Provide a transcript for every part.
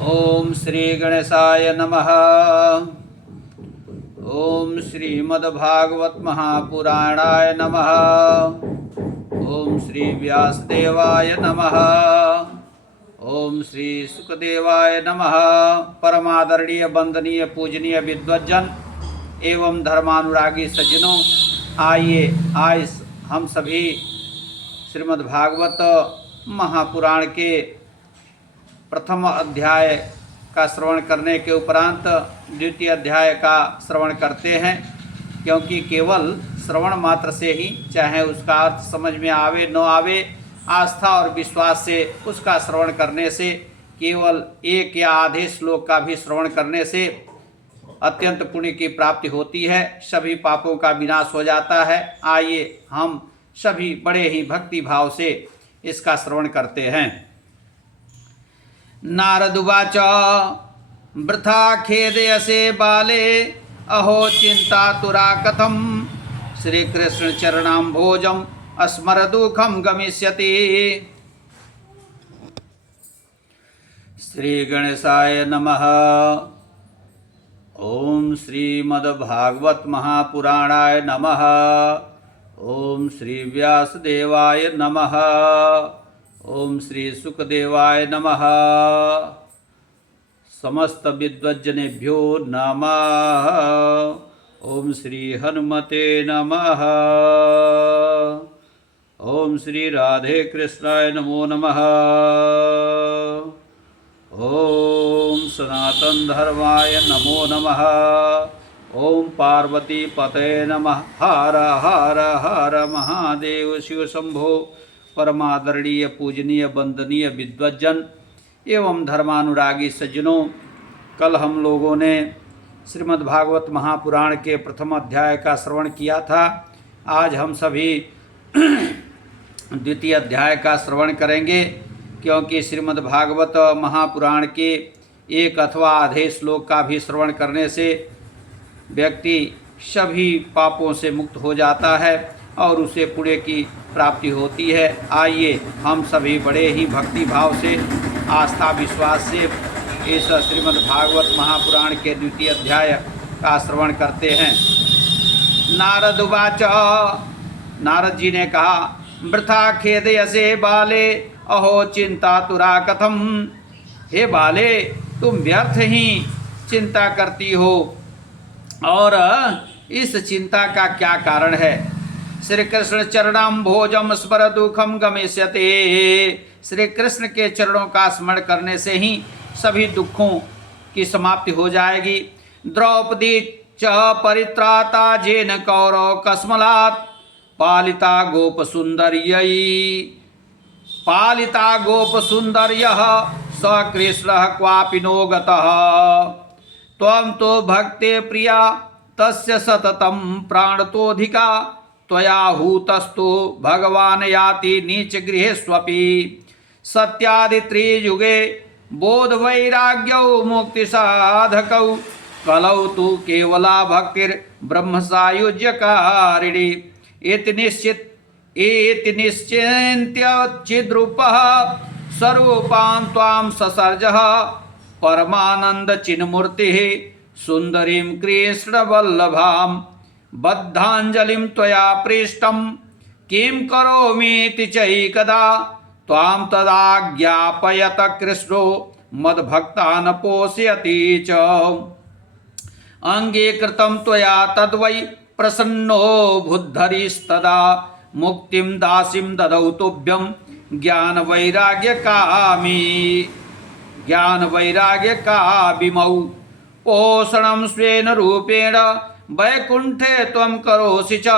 ओम श्री गणेशाय नमः। ओम श्रीमद्भागवत महापुराणाय नमः। ओम श्री व्यासदेवाय नमः। ओम श्री सुखदेवाय नमः। परमादरणीय वंदनीय पूजनीय विद्वज्जन एवं धर्मानुरागी सज्जनों, आइए आज हम सभी श्रीमद्भागवत महापुराण के प्रथम अध्याय का श्रवण करने के उपरांत द्वितीय अध्याय का श्रवण करते हैं, क्योंकि केवल श्रवण मात्र से ही, चाहे उसका अर्थ समझ में आवे न आवे, आस्था और विश्वास से उसका श्रवण करने से, केवल एक या आधे श्लोक का भी श्रवण करने से अत्यंत पुण्य की प्राप्ति होती है, सभी पापों का विनाश हो जाता है। आइए हम सभी बड़े ही भक्ति भाव से इसका श्रवण करते हैं। नारदुवाच वृथा खेदयसे बाले अहो चिंतातुरा कथम श्रीकृष्ण चरणाम्भोजम अस्मरदुःखम गमिष्यति। श्री गणेशाय नमः। ओम श्रीमद्भागवत महापुराणाय नमः। ओम श्री व्यासदेवाय नमः। ओम श्री सुखदेवाय नमः। समस्त विद्वज्जनेभ्यो नमः। ओम श्री हनुमते नमः। ओम श्री राधे कृष्णाय नमो नमः। ओम सनातन धर्माय नमो नमः। ओम पार्वती पते नमः। हर हर हर महादेव शिव शंभो। परमादरणीय पूजनीय वंदनीय विद्वज्जन एवं धर्मानुरागी सज्जनों, कल हम लोगों ने श्रीमद्भागवत महापुराण के प्रथम अध्याय का श्रवण किया था। आज हम सभी द्वितीय अध्याय का श्रवण करेंगे, क्योंकि श्रीमद्भागवत महापुराण के एक अथवा आधे श्लोक का भी श्रवण करने से व्यक्ति सभी पापों से मुक्त हो जाता है और उसे पुण्य की प्राप्ति होती है। आइए हम सभी बड़े ही भक्ति भाव से, आस्था विश्वास से इस श्रीमद्भागवत महापुराण के द्वितीय अध्याय का श्रवण करते हैं। नारद उवाच, नारद जी ने कहा, वृथा खेदयसे बाले अहो चिंतातुरा कथम। हे बाले, तुम व्यर्थ ही चिंता करती हो, और इस चिंता का क्या कारण है? श्री कृष्ण चरणाम्भोजम स्मर दुखम गमिष्यते। श्री कृष्ण के चरणों का स्मरण करने से ही सभी दुखों की समाप्ति हो जाएगी। द्रौपदी च परित्राता जेन कौरव कस्मलात् पालिता गोप सुंदर्यई। पालिता गोप सुंदर्यः स कृष्णः क्वापि नो गतः। त्वं तो भक्ते प्रिया तस्य सततं प्राणतोऽधिका। त्वया हूतस्तु भगवान याति नीच गृहेष्वपि। सत्यादित्रियुगे बोध वैराग्यौ मुक्ति साधकौ। कलौ तु केवला भक्तिर्ब्रह्म सायुज्यकारिणी। इति निश्चिन्त्य चिद्रूपः स्वरूपां त्वां ससर्जः। परमानंद चिन्मूर्तिः सुंदरीं कृष्णवल्लभाम्। बद्धांजलिं त्वया पृष्टं किं करोमीति चैकदा। त्वां तदा ज्ञापयत कृष्णो मद्भक्तान् पोषयति च। अंगीकृतं त्वया तद्वै प्रसन्नो बुद्धरिस्तदा। मुक्तिं दासीं ददौ तुभ्यं ज्ञान वैराग्य कामिमौ। पोषणं स्वेन रूपेण वैकुंठे त्वं करोसि च।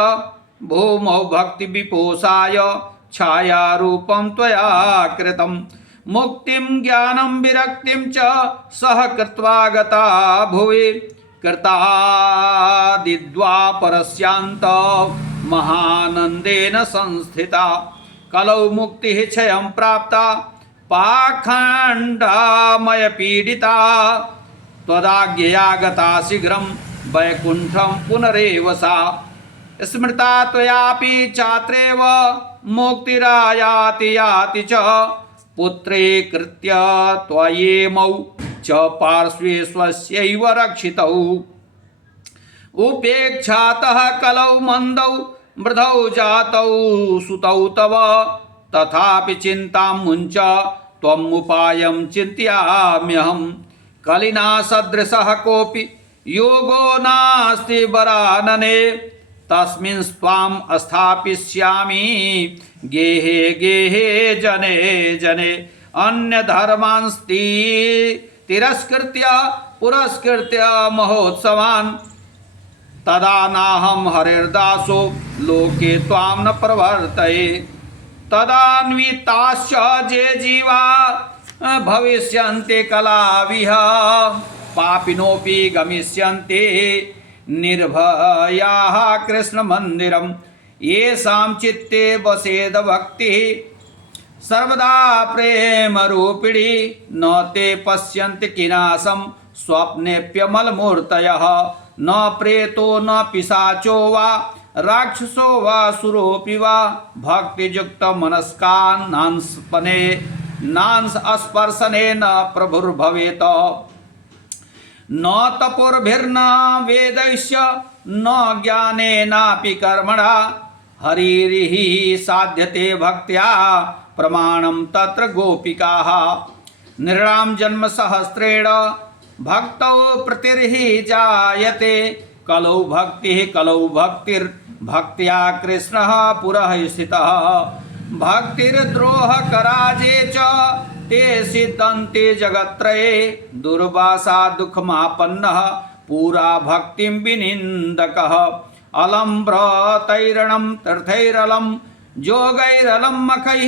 भूमौ भक्ति विपोषाय छाया रूपं त्वया कृतं। मुक्तिं ज्ञानं विरक्तिं च सह कृत्वा गता भुवि। कृतादिद्वापरस्यान्त महानन्देन संस्थिता। कलौ मुक्तिः क्षयं प्राप्ता पाखण्डमय पीडिता। त्वदाज्ञया गता शीघ्रं वैकुंठं पुनरेव सा। स्मृता त्वयापि चात्रेव मुक्तिरायाति याति च। पुत्रीकृत्य त्वयेमौ च पार्श्वे स्वस्यैव रक्षितौ उपेक्षातः कलौ मन्दौ मृधौ जातौ सुतौ तव तथापि चिन्तां मुञ्च त्वमुपायं चिन्तयाम्यहम् कलिना सदृशः कोऽपि योगो नास्ति वरानने तस्मिन् त्वां स्थापयिष्यामि गेहे गेहे जने जने अन्यधर्मांस्ति तिरस्कृत्य पुरस्कृत्य महोत्सवान् तदा नाहं हरिर्दासो लोके त्वां न प्रवर्तये तदान्विताश्च ये जीवा भविष्यन्ते कलाविह पापिनोऽपि गमिष्यन्ते निर्भयाः कृष्णमन्दिरं येषां चित्ते वसेद भक्तिः सर्वदा प्रेमरूपिणी न ते पश्यन्ति किनाशं स्वप्नेऽप्यमलमूर्तयः न प्रेतो न पिशाचो वा राक्षसो वा सुरोऽपि वा भक्तियुक्त मनस्कान्नांस्पने नांस स्पर्शने न प्रभुर्भवेत न तपोर्भिर्न वेदैश्च न ज्ञानेनापि कर्मणा हरिः साध्यते भक्त्या प्रमाणं तत्र गोपिकाः नृणां जन्म सहस्रेण भक्तौ प्रतिर्हि जायते कलौ भक्तिर्भक्त्या कृष्णः पुरः स्थितः भक्तिर्द्रोहकराजे च ते सिद्धन्ते जगत्त्रये दुर्वासा दुःखमापन्नः पुरा भक्तिं विनिन्दकः अलम् व्रतैरणं तीर्थैरलं जोगैरलं मखैः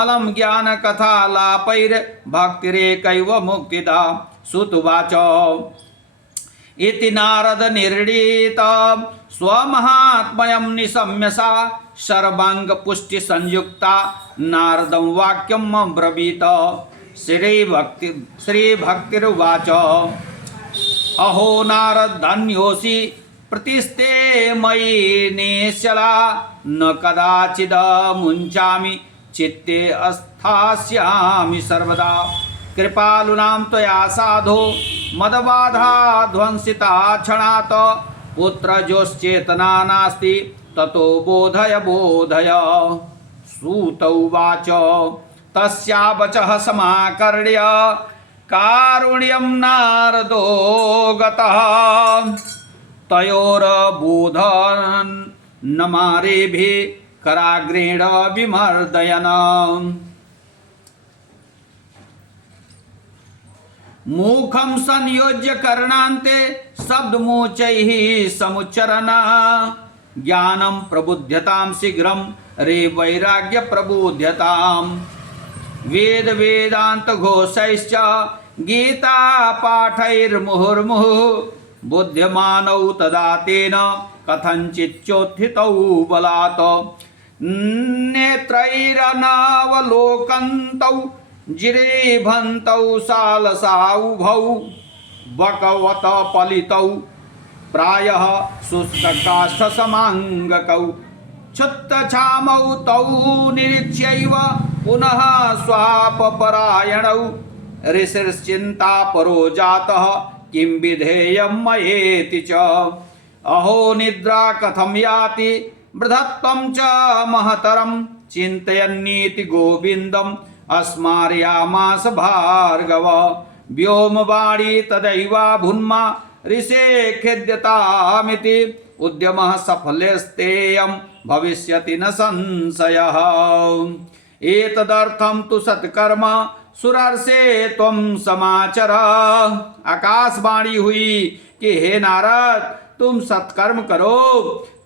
अलम् ज्ञानकथालापैर्भक्तिरेकैव मुक्तिदा सुतुवाच इति नारद निर्णीत स्वमहात्म्यं निशम्य सा सर्वांगपुष्टि संयुक्ता नारदं वाक्यम् अब्रवीत श्रीभक्तिरुवाच अहो नारद धन्योऽसि प्रतिस्ते मयि निश्चला न कदाचिद् मुञ्चामि चित्ते स्थास्यामि सर्वदा कृपालुनां त्वया साधो मदबाधा ध्वंसिता क्षणात् पुत्रजोश्चेतना नास्ति ततो बोधय बोधय सूत उवाच तस्या वचः समाकर्ण्य कारुण्यं नारदो गतः तयोर्बोधनमारेभिः कराग्रेण विमर्दयन् मुखं संयोज्य कर्णान्ते शब्दमोचैः समुच्चरन् ज्ञानं प्रबुध्यतां शीघ्रं रे वैराग्य प्रबुध्यतां वेद वेदांत घोषैश्च गीता पाठैर्मुहुर्मुहुः बुध्यमानौ तदा तेन कथञ्चिच्चोत्थितौ बलात् नेत्रैरनावलोकन्तौ जिरेभन्तौ सालसाउभौ बकवत पलितौ प्रायः शुष्ककाष्ठसमाङ्गकौ क्षुत्तछामौ तौ निरीक्ष्यैव पुनः स्वापपरायणौ ऋषिश्चिन्तापरो जातः किं विधेयं मयेति च अहो निद्रा कथं याति वृद्धत्वं च महतरं चिन्तयन्नीति गोविन्दम् अस्मार्यामास भार्गव व्योमवाणी तदैवा भुन्मा ऋषे खेद्यतामिति उद्यमः सफलस्तेयं भविष्यति न संशयः एतदर्थं तु सत्कर्म सुरर्षे त्वं समाचर आकाशवाणी हुई कि हे नारद तुम सत्कर्म करो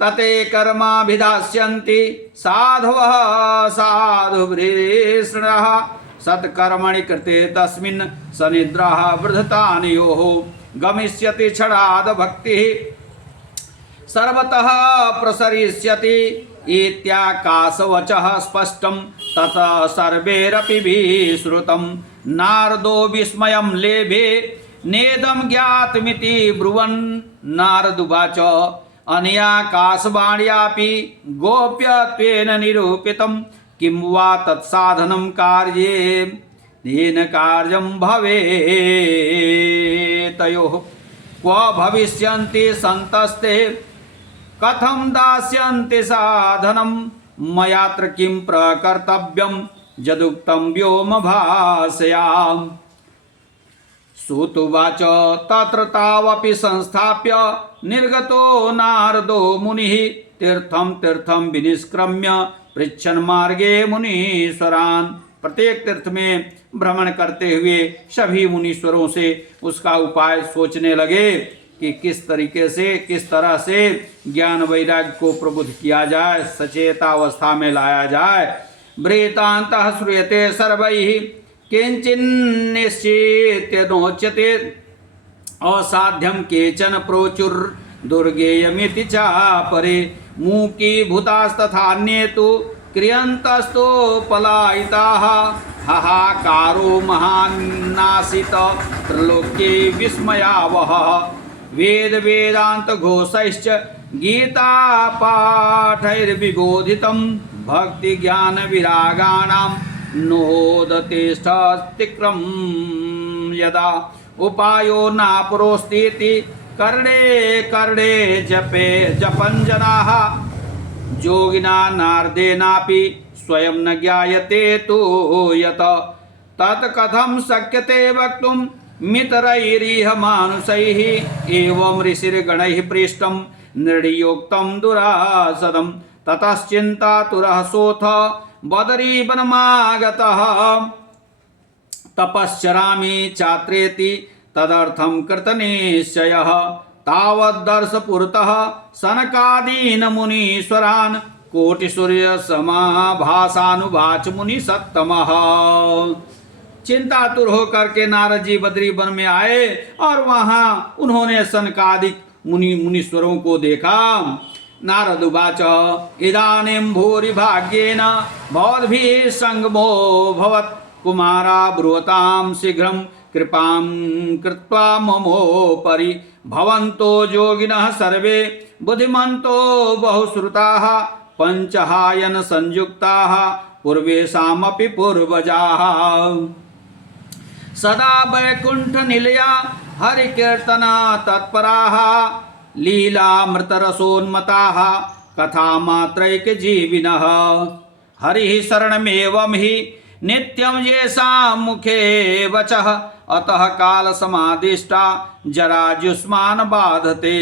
तते कर्माभिधास्यन्ति साधवः साधुवृष्णः सत्कर्मणि कृते तस्मिन् सनिद्राः वृद्धतानयोः गमिष्यति क्षणाद् भक्तिः सर्वतः प्रसरिष्यति इत्याकाशवचः स्पष्टं ततः सर्वैरपि विश्रुतं नारदो विस्मयं लेभे नेदं ज्ञातमिति ब्रुवन् नारदुवाच अनयाकाशवाण्यापि गोप्यत्वेन निरूपितं किं वा तत्साधनं कार्ये येन कार्यं भवेत्तयोः क्व भविष्यन्ति सन्तस्ते कथं दास्यन्ति साधनं मयात्र किं प्रकर्तव्यं यदुक्तं व्योमभासयाम् सुतुवाच तत्र तावपि संस्थाप्य निर्गतो नारदो मुनिः तीर्थं तीर्थं विनिष्क्रम्य पृच्छन् मार्गे मुनीश्वरान्। प्रत्येक तीर्थ में भ्रमण करते हुए सभी मुनीश्वरों से उसका उपाय सोचने लगे कि किस तरीके से किस तरह से ज्ञान वैराग्य को प्रबुद्ध किया जाए, सचेतावस्था में लाया जाए। वृत्तान्तः श्रूयते सर्वैः किंचिन्निश्चित्यनोच्यते असाध्यं केचन प्रोचुर्दुर्गेयमिति चापरे मूकीभूतास्तथान्ये तु क्रियन्तस्तो पलायिताः हाहाकारो महान्नासित त्रैलोक्ये विस्मयावहः वेद वेदांत घोषैश्च गीता पाठैर्विबोधितं भक्ति ज्ञान विरागाणां नोदतिष्ठतिक्रम यदा उपायो नापुरोस्तीति कर्णे कर्णे जपे जपन् जनाः योगिना नारदेनापि स्वयं न ज्ञायते तु यत तत् कथं शक्यते वक्तुं मितरैरिह मानुषैः एवं ऋषिर्गणैः पृष्टं निर्योक्तं दुरासदं ततश्चिन्तातुरः सोऽथ बदरीवनमागतः तपश्चरामि चात्रेति तदर्थं कृतनिश्चयः तावद्दर्शपुरतः सनकादीन् मुनीश्वरान् कोटिसूर्यसमाभासानुवाच मुनि सत्तमः। चिंतातुर होकर के नारद जी बद्री वन में आए और वहां उन्होंने सनकादिक मुनीश्वरों को देखा। नारद उवाच इदानीं भूरि भाग्येन भवद्भिः संगमो भवत् कुमारा ब्रुवतां शीघ्रं कृपां कृत्वा ममोपरि भवन्तो योगिनः सर्वे बुद्धिमन्तो बहुश्रुताः पंचहायन संयुक्ताः पूर्वेषामपि पूर्वजाः सदा वैकुंठ निलया हरिकीर्तना तत्पराः लीलामृतरसोन्मताः कथामात्रैकजीविनः हरिः शरणमेवं हि नित्यं येषां मुखे वचः अतः कालसमादिष्टा जराजुष्मान् बाधते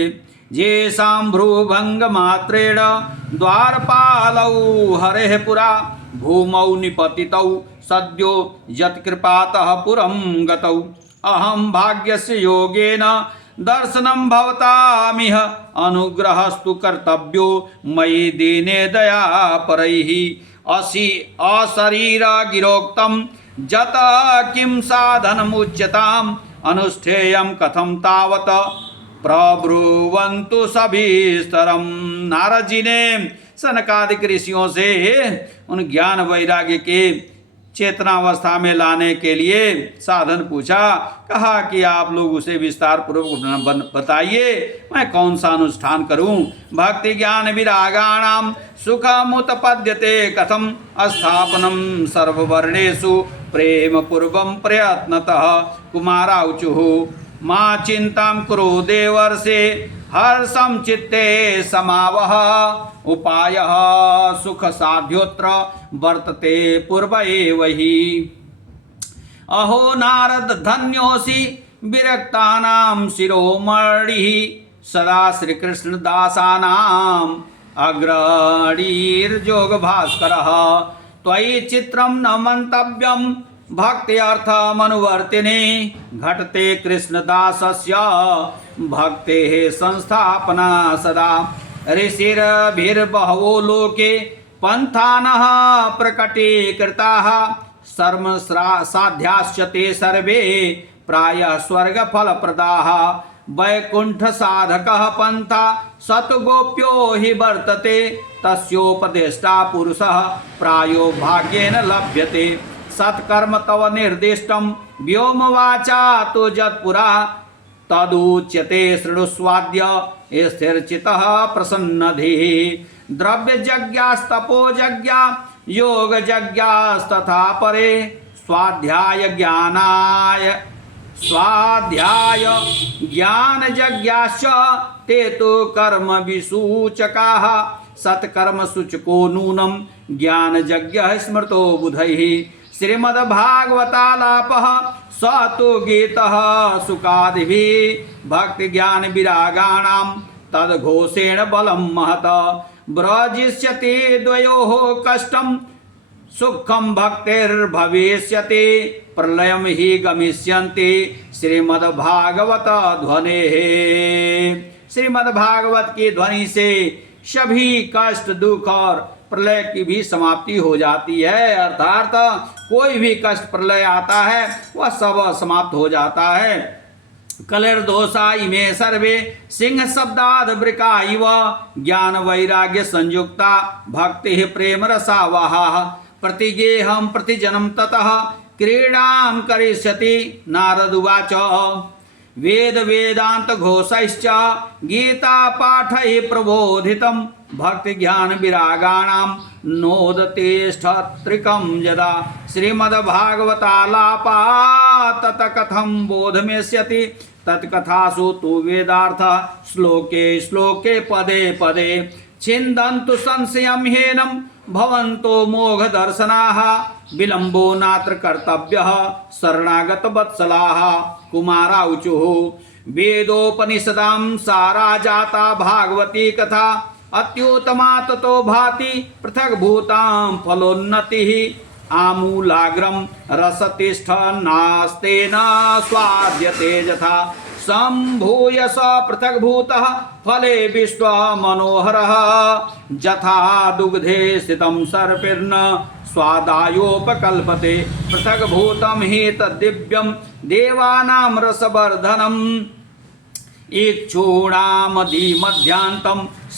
येषां भ्रूभङ्गमात्रेण द्वारपालौ हरेः पुरा भूमौ निपतितौ सद्यो यत्कृपातः पुरं गतौ अहं भाग्यस्य योगेन दर्शनं भवतामिह अनुग्रहस्तु कर्तव्यो मयि दीने दयापरैः असि अशरीर गिरोक्तं जत किं साधनमुच्यताम् अनुष्ठेयं कथं तावत प्रब्रुवन्तु सभीस्तरम्। नारद जी ने सनकादिक ऋषियों से उन ज्ञान वैराग्य के चेतनावस्था में लाने के लिए साधन पूछा। कहा कि आप लोग उसे विस्तार पूर्वक बताइए, मैं कौन सा अनुष्ठान करूं। भक्ति ज्ञान विरागाणां सुखमुत्पद्यते कथम स्थापनम सर्ववर्णेषु प्रेम पूर्वं प्रयत्नतः। कुमाराऊचुः मां चिंतां कुरु देवर्षे हर्षं चित्ते समावह उपायः सुख साध्योत्र वर्तते पूर्व एव हि। अहो नारद धन्योऽसि विरक्तानां शिरोमणिः सदा श्रीकृष्ण दासानाम् अग्रणीर्योगभास्करः। त्वयि चित्रं न मंतव्यं भक्त्यर्थमनुवर्तिने घटते कृष्णदासस्य भक्तेः संस्थापना सदा। ऋषिर्भिर्बहवो लोके पन्थानः प्रकटीकृताः सर्व साध्याश्च ते सर्वे प्रायः स्वर्गफलप्रदाः। वैकुंठ साधकः पंथा सतगोप्यो हि वर्तते तस्योपदेष्टा पुरुषः प्रायो भाग्येन लभ्यते। सत्कर्म तव निर्दिष्टं व्योमवाचा तो जत्पुरा तदुच्यते शृणुस्वाद्य स्थिरचितः प्रसन्नधिः। द्रव्ययज्ञास्तपोयज्ञा योगयज्ञास्तथा परे स्वाध्याय ज्ञानयज्ञाश्च ते तो कर्म विसूचकाः सत्कर्म सूचको नूनम ज्ञानयज्ञः स्मृतो बुधैः श्रीमद्भागवतालापः स तो गीतः सुखादिभिः भक्ति ज्ञान विरागाणां तद्घोषेण बलं महत व्रजिष्यति द्वयोः कष्टं सुखम भक्तिर्भविष्यति प्रलयम ही गमिष्यन्ति श्रीमद्भागवत ध्वनेः। श्रीमद्भागवत की ध्वनि से सभी कष्ट दुख और प्रलय की भी समाप्ति हो जाती है। अर्थात कोई भी कष्ट प्रलय आता है वह सब समाप्त हो जाता है। कलिर्दोषा इमे सर्वे सिंह शब्दाद वृका इव ज्ञान वैराग्य संयुक्ता भक्ति प्रेम रसावहा प्रतिगेहम प्रतिजनम ततः क्रीडां करिष्यति नारद उवाच वेद वेदांत घोषैश्च गीता पाठै प्रबोधितं भक्ति ज्ञान विरागाणां नोदतेष्ठत्रिकं यदा श्रीमद्भागवतालापा तत कथं बोधमेष्यति तत्कथासु तु वेदार्थ श्लोके श्लोके पदे पदे छिन्दन्तु संशयं ह्येनं भवन्तो मोघदर्शनाः विलम्बो नात्र कर्तव्यः शरणागत वत्सलाः कुमारा ऊचुः वेदोपनिषदां सारा जाता भागवती कथा अत्युत्तमा ततो भाति पृथक् भूतां फलोन्नतिः आमूलाग्रं रसतिष्ठ नास्तेन स्वाद्यते यथा सम्भूय स पृथक् भूतः फले विश्व मनोहरः यथा दुग्धे स्थितं सर्पिर्न स्वादायोपकल्पते पृथक् भूतं हि तद्दिव्यं देवानां रसवर्धनम् इक्षूणामधिमध्यान्तं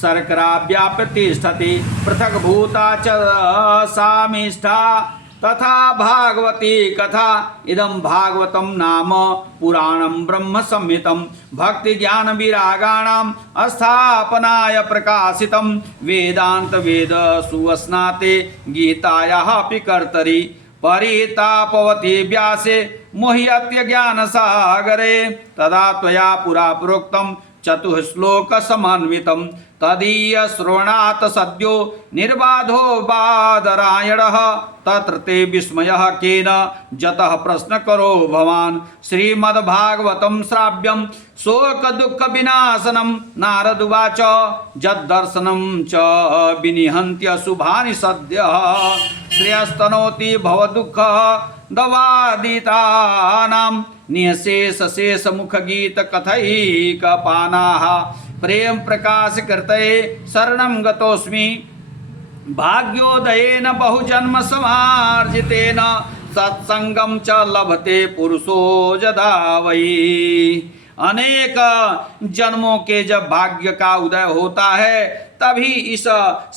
शर्करा व्याप्य तिष्ठति पृथक् भूता च सामिष्ठा तथा भागवती कथा इदं भागवतं नाम पुराणं ब्रह्म संहितं भक्ति ज्ञान विरागाणां स्थापनाय प्रकाशितं वेदांत वेद सुवस्नाते गीतायाः अपि कर्तरि परितापवती व्यासे मुह्यत्य ज्ञान सागरे तदा त्वया पुरा प्रोक्तं चतुश्लोक समन्वितं तदीय श्रवणात् सद्यो निर्बाधो बादरायणः तत्र ते विस्मयः केन जतः प्रश्न करो भवान् श्रीमद्भागवतं श्राव्यं शोक दुःख विनाशनं नारद उवाच यद्दर्शनं च विनिहन्त्य शुभानि सद्यः श्रेयस्तनोति भवदुःख दवादितानां निःशेष शेष मुख गीत कथैकपानाः प्रेम प्रकाश कृतये शरणं गतोऽस्मि भाग्योदयेन बहुजन्म समार्जितेन सत्संगम च लभते पुरुषो यदा वै। अनेक जन्मों के जब भाग्य का उदय होता है तभी इस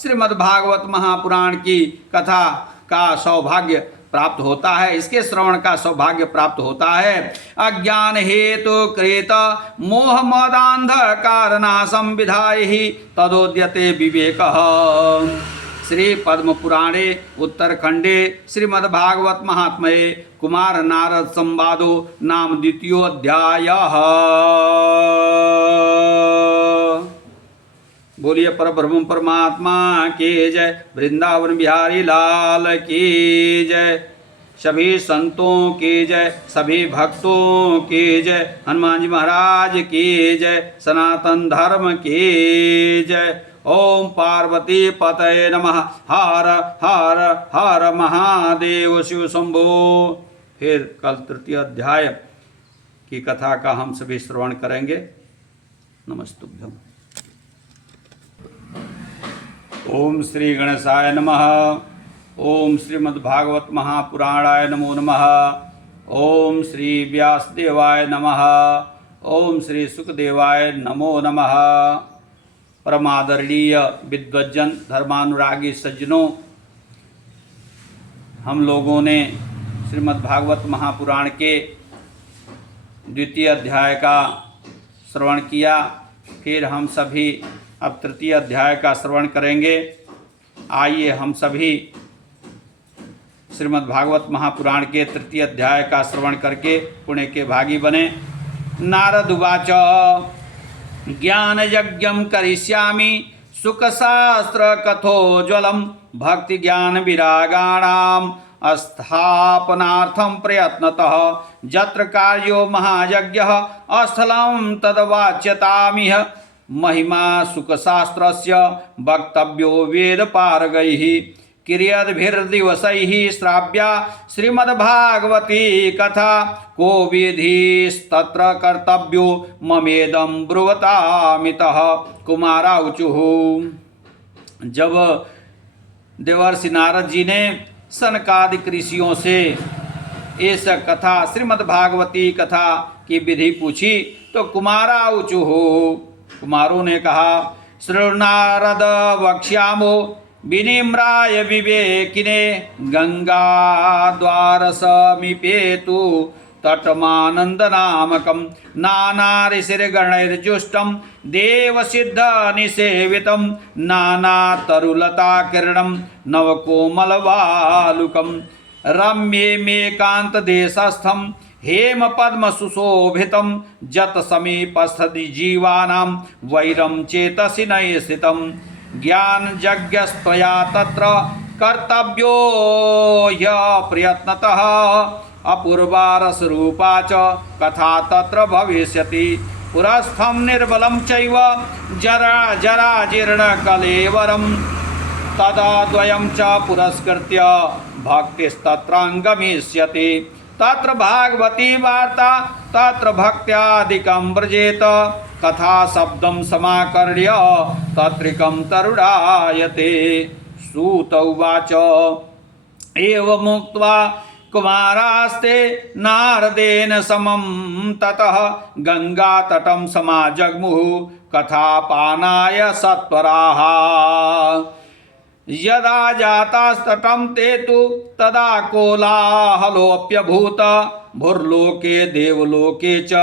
श्रीमद्भागवत महापुराण की कथा का सौभाग्य प्राप्त होता है, इसके श्रवण का सौभाग्य प्राप्त होता है। अज्ञान हेतु कृत मोह मदांधकार नाशम विधाय ही तदोद्यते विवेकः। श्री पद्म पुराणे उत्तरखंडे श्रीमद्भागवत महात्म्ये कुमार नारद संवादो नाम द्वितीयोऽध्यायः। बोलिए परब्रह्म परमात्मा की जय, वृंदावन बिहारी लाल की जय, सभी संतों की जय, सभी भक्तों की जय, हनुमान जी महाराज की जय, सनातन धर्म की जय। ओम पार्वती पतये नमः। हर हर हर महादेव शिव शंभो। फिर कल तृतीय अध्याय की कथा का हम सभी श्रवण करेंगे। नमस्तुभ्यम। ओम श्री गणेशाय नमः। ओम श्रीमद्भागवत महापुराणाय नमो नमः। ओम श्री व्यासदेवाय नमः। ओम श्री सुखदेवाय नमो नमः। परमादरणीय विद्वज्जन धर्मानुरागी सज्जनों, हम लोगों ने श्रीमद्भागवत महापुराण के द्वितीय अध्याय का श्रवण किया। फिर हम सभी अब तृतीय अध्याय का श्रवण करेंगे। आइए हम सभी श्रीमद् भागवत महापुराण के तृतीय अध्याय का श्रवण करके पुण्य के भागी बने। नारद उवाच ज्ञान यज्ञं करिष्यामि सुखशास्त्र कथोज्वलं भक्ति ज्ञान विरागाणां स्थापनार्थं प्रयत्नतः यत्र कार्यो महायज्ञः अस्थलं तद्वाच्यतामिह महिमा सुखशास्त्रस्य वक्तव्यो वेदपारगैः किर्यद्भिर्दिवसैः श्राव्या श्रीमद्भागवती कथा को विधिस्तत्र कर्तव्यो ममेदं ब्रुवतामितः। कुमाराऊचुः। जब देवर्षि नारद जी ने सनकादिक ऋषियों से इस कथा श्रीमद्भागवती कथा की विधि पूछी तो कुमाराऊचुः, कुमारों ने कहा श्रृणारद वक्ष्यामो विनिम्राय विवेकिने गंगा द्वार समीपेतु तटमानंदनामकं नाना ऋषिर्गणैर्जुष्टं देवसिद्धनिसेवितं नाना तरुलताकिरणं नवकोमलवालुकं रम्येमेकान्तदेशस्थं हेमपद्मसुशोभितं जत समीपस्थि जीवानां वैरं चेतसि नयसितं ज्ञानयज्ञस्त्वया तत्र कर्तव्यो ह्यप्रयत्नतः अपूर्वा रसरूपा च कथा तत्र भविष्यति पुरस्थं निर्बलं चैव जराजीर्णकलेवरं तदा द्वयं च पुरस्कृत्य भक्तिस्तत्राङ्गमिष्यति तत्र भागवती वार्ता तत्र भक्त्यादिकं व्रजेत कथा शब्दं समाकर्ण्य तत्रिकं तरुणायते। सूत उवाच एवमुक्त्वा कुमारास्ते नारदेन समं ततः गंगातटं समाजग्मुः कथापानाय सत्वराः। यदा जातास्तटं ते तु तदा कोलाहलोऽप्यभूत् भुर्लोके देवलोके च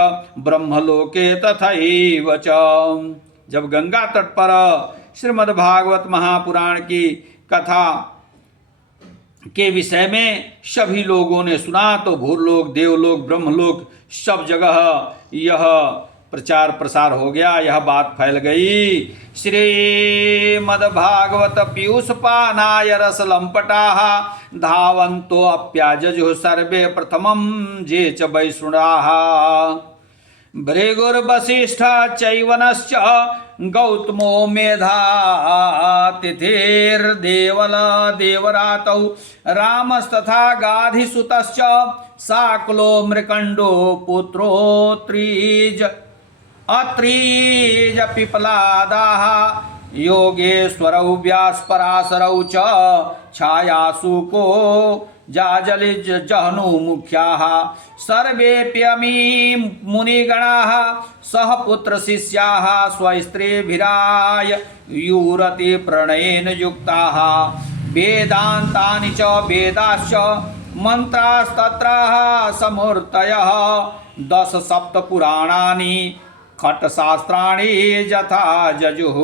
ब्रह्मलोके तथैव च। जब गंगा तट पर श्रीमद्भागवत महापुराण की कथा के विषय में सभी लोगों ने सुना तो भूलोक देवलोक ब्रह्मलोक सब जगह यह प्रचार प्रसार हो गया, यह बात फैल गई। श्रीमद्भागवत पीयूष पानाय रसलंपटाः धावन्तो अप्याजजुः सर्वे प्रथमं जे च वैष्णवाः भृगुर्वसिष्ठ चैवनश्च गौतमो मेधातिथिर्देवल देवरातौ रामस्तथा गाधिसुतश्च शाकुलो मृकण्डो पुत्रो अत्रीज पिपलादाः योगेश्वरौ व्यासपराशरौ च छायासुको जाजलिज जहनु मुख्याः सर्वेऽप्यमी मुनिगणाः सह पुत्र शिष्याः स्वस्त्रीभिराय यूरति प्रणयेन युक्ताः वेदान्तानि च वेदाश्च मन्त्रास्तत्राः समूर्तयः 10 सप्तपुराणानि खट्शास्त्राणि यथा जजुः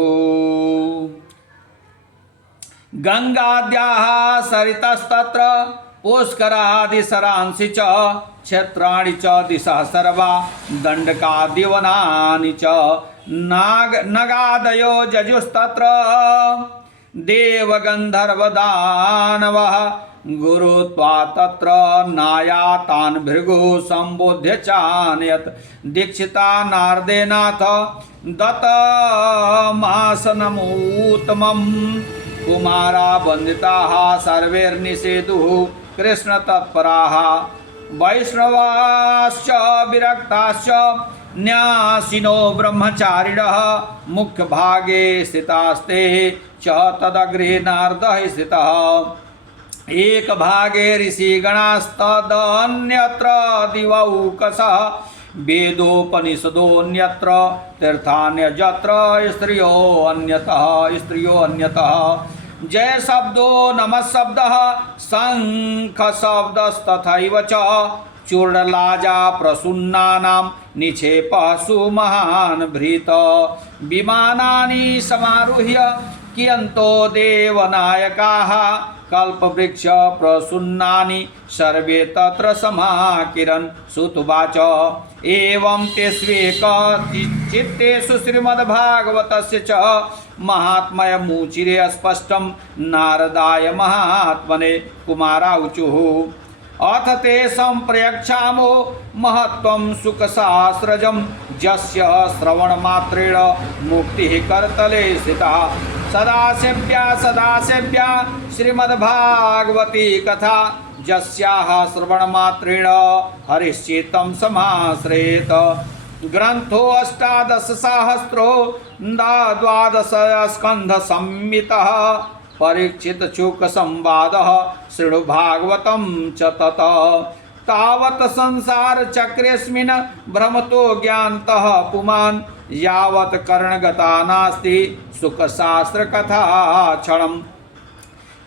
गंगाद्याः सरितस्तत्र पुष्करादिसरांसि च क्षेत्राणि च दिशः सर्वा दण्डकादिवनानि च नगादयो जजुस्तत्र देवगन्धर्वदानवः गुरुत्वा तत्र नायातान् भृगुः सम्बोध्य चानयत् दीक्षिता नारदेनाथ दत्तमासनमुत्तमम् कुमारा वन्दिताः सर्वैर्निषेदुः कृष्ण तत्पराः वैष्णवाश्च विरक्ताश्च न्यासिनो ब्रह्मचारिणः मुख्यभागे स्थितास्ते च तदग्रे नारदः स्थितः एक भागे ऋषिगणास्तदन्यत्र दिवौकसः वेदोपनिषदोऽन्यत्र तीर्थान्यजत्र स्त्रियो अन्यतः जय शब्दो नमः शब्दः शंख शब्दस्तथैव च चूर्णलाजा प्रसून्नानां निक्षेपः सुमहान् भृत विमानानि समारुह्य कियन्तो देवनायकाः कल्पवृक्ष प्रसून्नानि सर्वे तत्र समाकिरन् सुतुवाच एवं तेष्वेकचित्तेषु श्रीमद्भागवतस्य च महात्म्यमुचिरे स्पष्टं नारदाय महात्मने कुमाराऊचुः अथ ते सम्प्रयच्छामो महत्त्वं सुखसहस्रजं यस्य श्रवणमात्रेण मुक्तिः करतले स्थिता सदासेव्या श्रीमद्भागवती कथा यस्याः श्रवणमात्रेण हरिश्चित्तं समाश्रयेत ग्रन्थो 18सहस्रो 12 स्कन्धसंहितः परीक्षित चूक संवादः शृणु भागवतं च तत तावत् संसार चक्रेऽस्मिन् भ्रमतो ज्ञानतः पुमान् यावत् कर्णगता नास्ति सुखशास्त्र कथा क्षणम्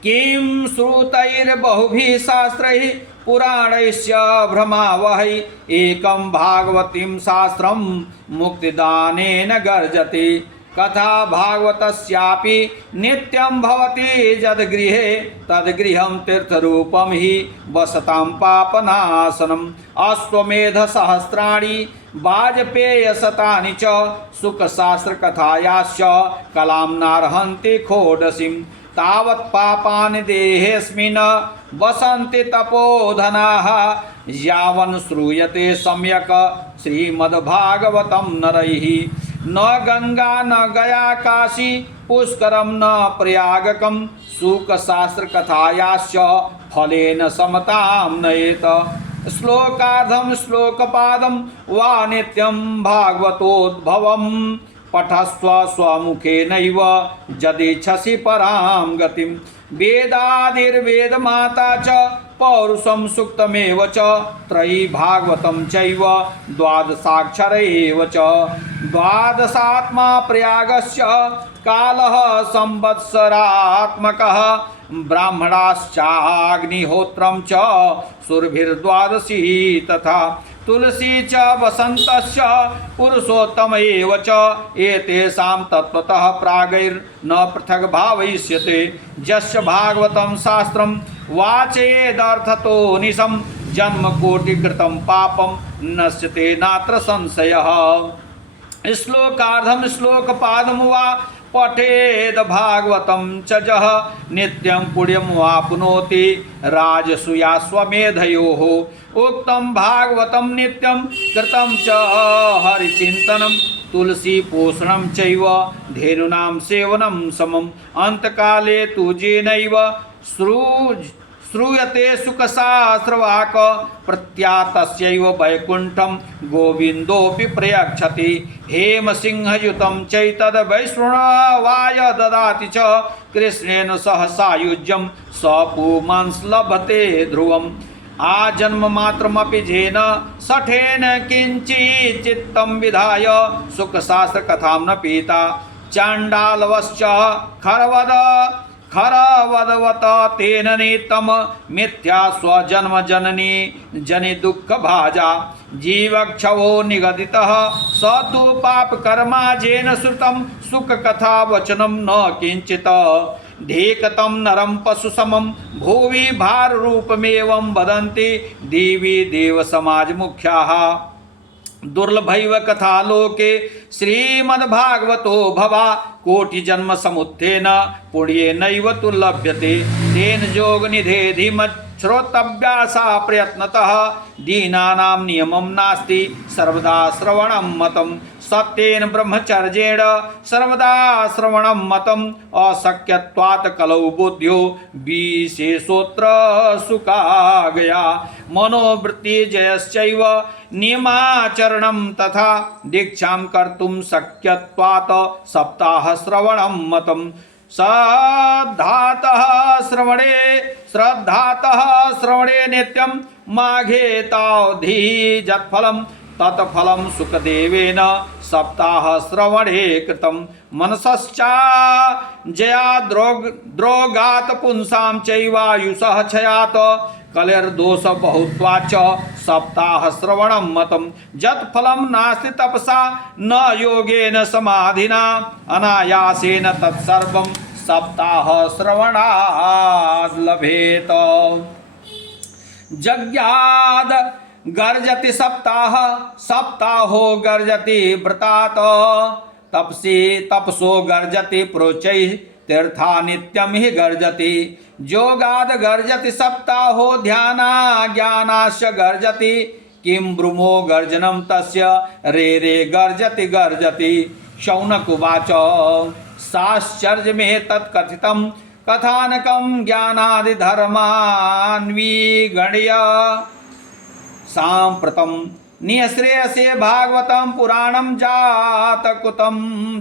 किं श्रुतैर्बहुभिः शास्त्रैः पुराणैश्च भ्रमावहै एकं भागवतीं शास्त्रं मुक्तिदानेन गर्जति कथा भागवतस्यापि नित्यं भवति यद्गृहे तद्गृहं तीर्थरूपं हि वसतां पापनाशनम् अश्वमेधसहस्राणि वाजपेयशतानि च सुखशास्त्रकथायाश्च कलां नार्हन्ति खोडसीं तावत् पापानि देहेऽस्मिन् वसन्ति तपोधनाः यावन् श्रूयते सम्यक् श्रीमद्भागवतं नरैः न गंगा न गया काशी पुष्करम न प्रयागकम सुखशास्त्रकथायाश्च फलेन समतां नयेत श्लोकार्धं श्लोकपादं वा नित्यं भागवतोद्भवम् पठस्व स्वमुखेनैव यदिच्छसि परां गतिं वेदादिर्वेदमाता च पौरुषं सूक्तमेव च त्रयी भागवतं चैव द्वादशाक्षर एव च द्वादशात्मा प्रयागस्य कालः संवत्सरात्मकः ब्राह्मणाश्चाग्निहोत्रं च सुरभिर्द्वादशी तथा तुलसी च वसन्तस्य पुरुषोत्तम एव च एतेषां तत्त्वतः प्रागैर्न पृथक् भावयिष्यते यस्य भागवतं शास्त्रं वाचयेदर्थतो निशं जन्मकोटिकृतं पापं नश्यते नात्र संशयः श्लोकार्धं श्लोकपादं वा पठेद भागवतं च जः नित्यं पुण्यं वाप्नोति राजसूयाश्वमेधयोः उक्तं भागवतं नित्यं कृतं च हरिचिन्तनं तुलसी पोषणं चैव धेनूनां सेवनं समम् अंतकाले तु जेनैव श्रूयते सुखशास्त्रवाक प्रत्यातस्यैव वैकुण्ठं गोविन्दोऽपि प्रयच्छति हेमसिंहयुतं चैतद् वैष्णवाय ददाति च कृष्णेन सह सायुज्यं स पुमांस् लभते ध्रुवम् आजन्ममात्रमपि जेन सठेन किञ्चित् चित्तं विधाय सुखशास्त्रकथां न पीता चाण्डालवश्च खरवदवत तेन नीतं मिथ्या स्वजन्म जननी जनि दुःखभाजा जीवक्षवो निगदितः स तु पापकर्मा जेन श्रुतं सुखकथा वचनं न किञ्चित् धेकतं नरं पशुसमं भुवि भाररूपमेवं वदन्ति दिवि देवसमाजमुख्याः दुर्लभैव कथा लोके श्रीमद्भागवतो भवा कोटिजन्म समुत्थेन पुण्येनैव तु लभ्यते तेन योगनिधे धीमच्छ्रोतव्या सा प्रयत्नतः दीनानां नियमं नास्ति सर्वदा श्रवणं मतं सत्येन ब्रह्मचर्येण सर्वदा श्रवणं मतम् अशक्यत्वात् कलौ बुद्ध्यो विशेषोऽत्र सुखागया मनोवृत्तिजयश्चैव नियमाचरणं तथा दीक्षां कर्तुं शक्यत्वात् सप्ताहश्रवणं मतं श्रद्धातः श्रवणे नित्यं माघेतावधि जत्फलं तत्फलं सुखदेवेन सप्ताहश्रवणे कृतं मनसश्चा जया द्रोगात् पुंसां चैवायुषः क्षयात् कलिर्दोष बहुत्वाच्च सप्ताहश्रवणं मतं यत्फलं नास्ति तपसा न योगेन समाधिना अनायासेन तत्सर्वं सप्ताह श्रवणाद् लभेत। जज्ञाद गर्जति सप्ताह सप्ताहो गर्जति व्रतात् तपसी तपसो गर्जति प्रोचै तीर्था नित्यम ही गर्जति। जोगाद गर्जति सप्ताहो ध्याना ज्ञानाश्च गर्जति किं ब्रूमो गर्जनम तस्य रे रे गर्जति गर्जति। शौनक उवाच साश्चर्य में तत्कथितं कथानकं ज्ञानादि धर्मान्विगण्य सांप्रतं निःश्रेयसे भागवतं पुराणं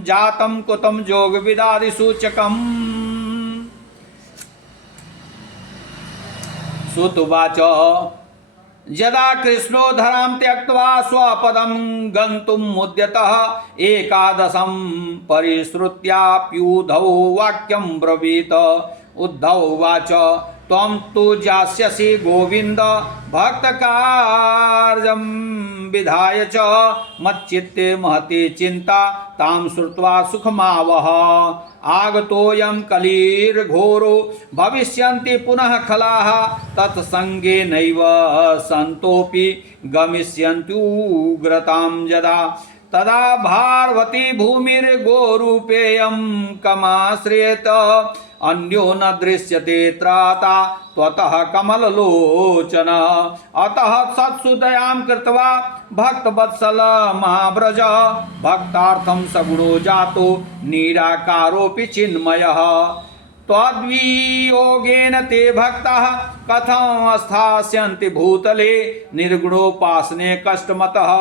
जातं कुतं जोग विदादि सूचकम्। सुतुवाच यदा कृष्णो धरां त्यक्त्वा स्वपदं गन्तुम् उद्यतः एकादशं परिश्रुत्याप्युद्धौ वाक्यं ब्रवीत। उद्धव उवाच त्वं तु जास्यसि गोविन्द भक्तकार्यं विधाय च मच्चित्ते महती चिन्ता तां श्रुत्वा सुखमावह। आगतोऽयं कलिर्घोरो भविष्यन्ति पुनः खलाः तत्सङ्गेनैव सन्तोऽपि गमिष्यन्त्युग्रतां यदा तदा भारवती भूमिर्गोरूपेयं कमाश्रयेत अन्यो न दृश्यते त्राता त्वतः कमललोचन। अतः सत्सुदयां कृत्वा भक्तवत्सल महाव्रज भक्तार्थं सगुणो जातो निराकारोऽपि चिन्मयः। त्वद्वियोगेन ते भक्ताः कथं स्थास्यन्ति भूतले निर्गुणोपासने कष्टमतः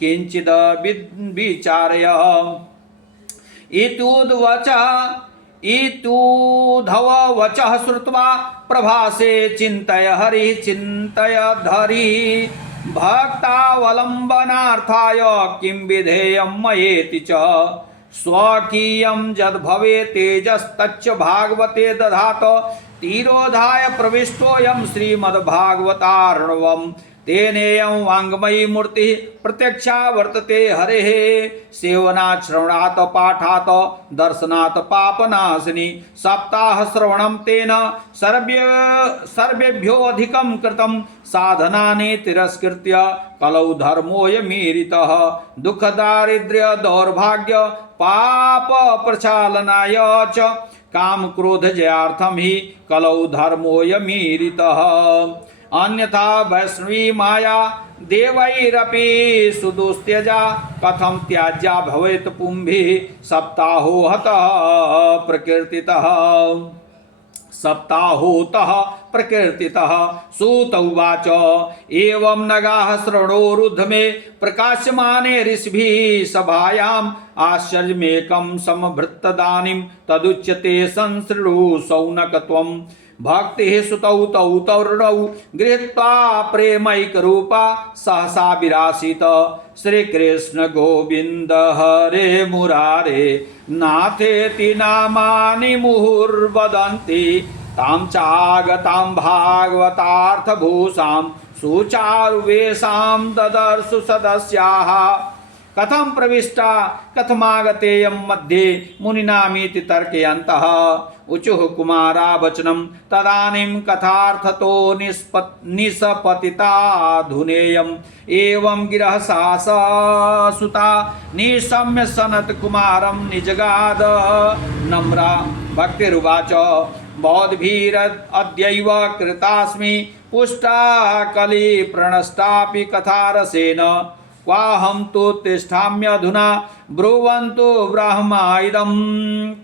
किंचिद विचारय। इतूधव वचः श्रुत्वा प्रभासे चिन्तय हरि चिन्तय धरि भक्तावलम्बनार्थाय किं विधेयं मयेति च। स्वकीयं यद्भवेत् तेजस्तच्च भागवते दधात तीरोधाय प्रविष्टोऽयं श्रीमद्भागवतार्णवम्। तेनेयं वाङ्मयी मूर्ति प्रत्यक्षा वर्तते हरेः सेवनात् श्रवणात् पाठात् दर्शनात् पापनाशिनी। सप्ताह श्रवणं तेन सर्वेभ्यो अधिकं कृतं साधनानि तिरस्कृत्य कलौ धर्मोऽयमीरितः। दुःख दारिद्र्य दौर्भाग्य पाप प्रचालनाय च काम क्रोध जयार्थं हि कलौ धर्मोऽयमीरितः। अन्यथा वैष्णवी माया देवैरपि सुदुस्त्यजा कथं त्याज्या भवेत् पुंभिः सप्ताहो हतः प्रकीर्तितः सप्ताहोतः प्रकीर्तितः। सूत उवाच एवं नगाः श्रवणोरुद्ध में प्रकाश्यमाने ऋषिभिः सभायाम् आश्चर्यमेकं समभृतदानीं तदुच्यते संसृणु शौनक त्वम्। भक्ति सुतौ तौ तरुणौ गृहीत्वा प्रेमैकरूपा सहसा विरासीत। श्रीकृष्ण गोविन्द हरे मुरारे नाथेति नामानि मुहुर्वदन्ति तां चागतां भागवतार्थभूषां सुचारुवेषां ददर्शु सदस्याः। कथं प्रविष्टा कथमागतेयं मध्ये मुनिनामीति तर्कयन्तः। उचुः कुमारा वचनं तदानीं कथार्थतो निसपतिताधुनेयम्। एवं गिरः सासुता निशम्य सनत कुमारं निजगाद नम्रा। भक्तिरुवाच बौद्धभिरद्यैव कृतास्मि पुष्टा कली प्रणष्टापि कथारसेन क्वाहं तु तिष्ठाम्यधुना ब्रुवन्तु ब्रह्माइदं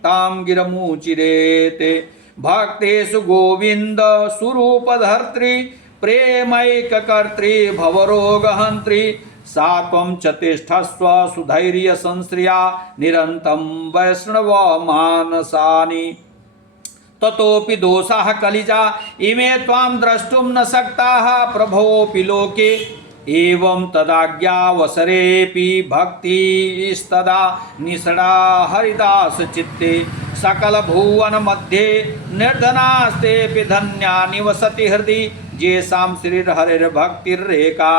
तां गिरमुचिरेते। भक्तेषु गोविन्द स्वरूपधर्त्री प्रेमैककर्त्री भवरोगहन्त्री सा त्वं च तिष्ठस्व सुधैर्य संश्रिया निरन्तं वैष्णव मानसानि। ततोऽपि दोषाः कलिजा इमे त्वां द्रष्टुं न शक्ताः प्रभोऽपि लोके। एवं तदाज्ञावसरेऽपि भक्तिस्तदा निषडा हरिदास चित्ते। सकल भुवन मध्ये निर्धनास्तेऽपि धन्या निवसति हृदि येषां श्रीहरिर्भक्तिरेका।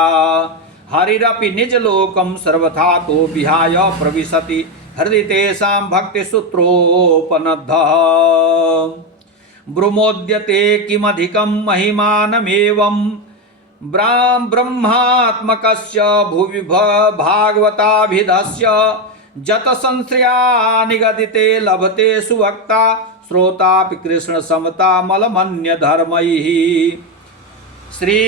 हरिरपि निजलोकं सर्वथा तो विहाय प्रविशति हृदि तेषां भक्तिसूत्रोपनद्धः ब्रुमोद्यते किमधिकं महिमानमेवं ब्रह्मात्मकस्य भुवि भागवताभिधस्य जतसंश्रया निगदिते लभते सुवक्ता श्रोतापि कृष्ण समतामलमन्यधर्मैः। श्री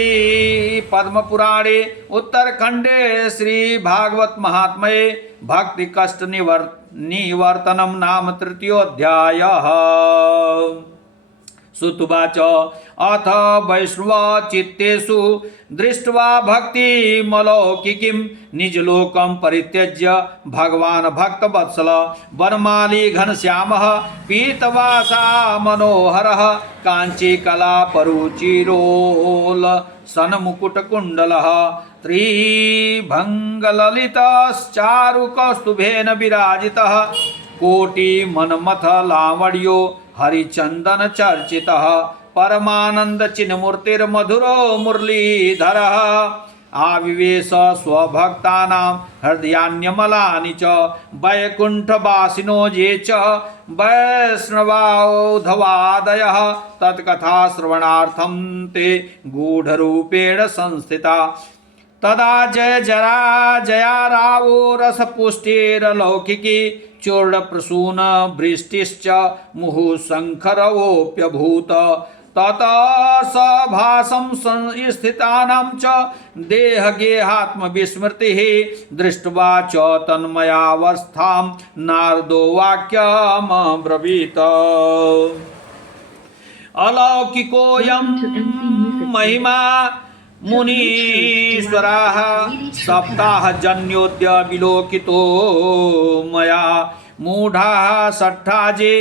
पद्म पुराणे उत्तरखंडे श्री भागवत महात्म्ये भक्ति कष्ट निवर्तनम नाम तृतीयोऽध्यायः। सुतुवाच अथ वैष्णव चित्तेषु दृष्ट्वा भक्तिमलौकिकीं निजलोकं परित्यज्य भगवान् भक्तवत्सल वनमाली घनश्यामः पीतवासा मनोहरः काञ्चीकलापरुचिरोल सन्मुकुटकुण्डलः त्रिभङ्गललितश्चारुकौस्तुभेन विराजितः कोटिमन्मथ लावण्यो हरिचंदन चर्चितः परमानंद चिन्मूर्तिर्मधुरो मुरलीधरः आविवेश स्वभक्तानां हृदयान्यमलानि च वैकुण्ठवासिनो ये च वैष्णवाधवादयः तत्कथा श्रवणार्थं ते गूढरूपेण संस्थिता। तदा जय जरा जया रावो रसपुष्टिरलौकिकी चूर्ण प्रसून वृष्टिश्च मुहुः शङ्खरवोऽप्यभूत ततः सभासं स्थितानां च देहगेहात्मविस्मृतिः दृष्ट्वा च तन्मयावस्थां नारदो वाक्यमब्रवीत् अलौकिकोऽयं महिमा मुनीश्वराः सप्ताहजन्योद्य विलोकितो मया मूढाः षट्ठाजे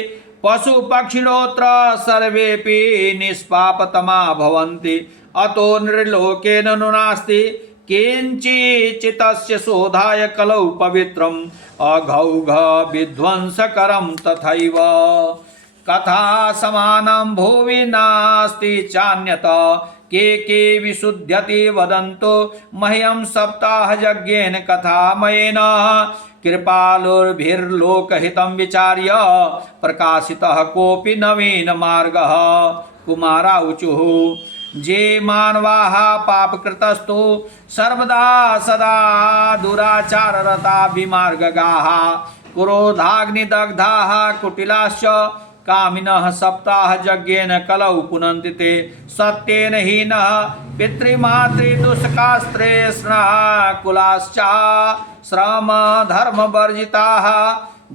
पशुपक्षिणोऽत्र सर्वेऽपि निष्पापतमा भवन्ति अतो नृलोकेन नु नास्ति किञ्चिच्चितस्य शोधाय कलौ पवित्रम् अघौघ विध्वंसकरं तथैव कथा समानं भुवि नास्ति चान्यत के विशुध्यति वदन्तो मह्यं सप्ताहयज्ञेन कथामयेन कृपालुर्भिर्लोकहितं विचार्य प्रकाशितः कोऽपि नवीन मार्गः। कुमारा ऊचुः जे मानवाः पापकृतस्तु सर्वदा सदा दुराचाररता विमार्गगाः क्रोधाग्निदग्धाः कुटिलाश्च कामिनः सप्ताहयज्ञेन कलौ पुनन्ति ते सत्येन हीनः पितृमातृदुष्कास्त्रेष्णाः कुलाश्च श्रमधर्मवर्जिताः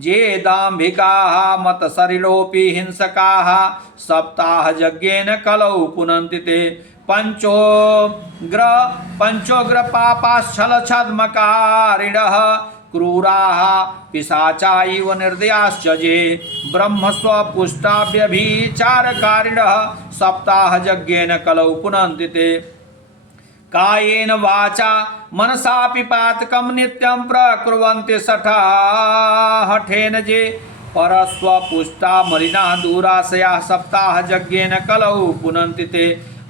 ये दाम्भिकाः मतशरीरोऽपि हिंसकाः सप्ताहयज्ञेन कलौ पुनन्ति ते पंचोग्रपापाश्चलछद्मकारिणः क्रूराः पिशाचा इव निर्दयाश्च ये ब्रह्मस्वपुष्टाभ्यभिचारकारिणः सप्ताहयज्ञेन कलौ पुनन्ति ते कायेन वाचा मनसापि पातकं नित्यं प्रकुर्वन्ति हठेन जे परस्वपुष्टा मलिना दुराशयाः सप्ताहयज्ञेन कलौ पुनन्ति ते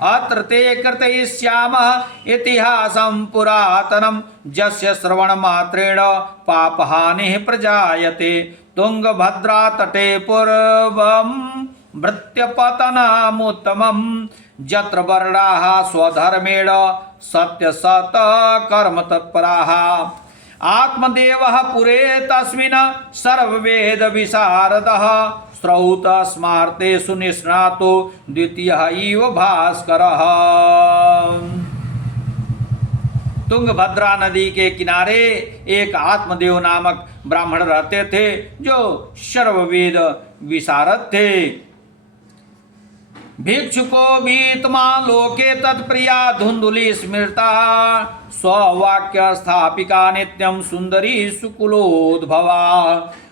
अत्र ते कर्तयिष्यामः इतिहासं पुरातनं यस्य श्रवणमात्रेण पापहानिः प्रजायते तुङ्गभद्रातटे पूर्वं भृत्यपतनमुत्तमं यत्र वर्णाः स्वधर्मेण सत्यसतकर्मतत्पराः आत्मदेवः पुरे तस्मिन् सर्ववेदविशारदः श्रौत स्मार्तेषु निष्णातो द्वितीयः इव भास्करः। तुंगभद्रा नदी के किनारे एक आत्मदेव नामक ब्राह्मण रहते थे जो सर्ववेद विशारद थे। भिक्षुको भीतमा लोके तत्प्रिया धुंधुली स्मृता स्ववाक्य स्थापिका नित्यं सुंदरी सुकुलोद्भवा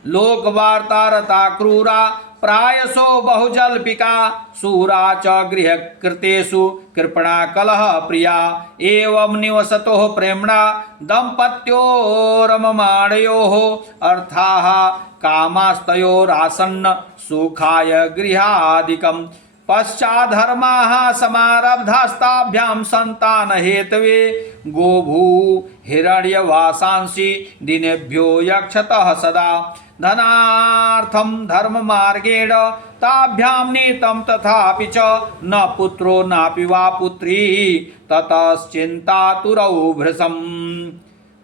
लोकवार्ता रता क्रूरा प्रायसो बहुजल्पिका सूरा च गृहकृतेषु कृपणा कलह प्रिया एवं निवसतोः प्रेम्णा दम्पत्योरममाणयोः अर्थाः कामास्तयोरासन्न सुखाय गृहादिकं पश्चाद्धर्माः समारब्धास्ताभ्यां संतान हेतवे गोभू हिरण्यवासांसि दिनेभ्यो यक्षतः सदा धनार्थं धर्म मार्गेण ताभ्यां नीतं तथापि च न पुत्रो नापि वा पुत्री ततश्चिंतातुरौ भृशम्।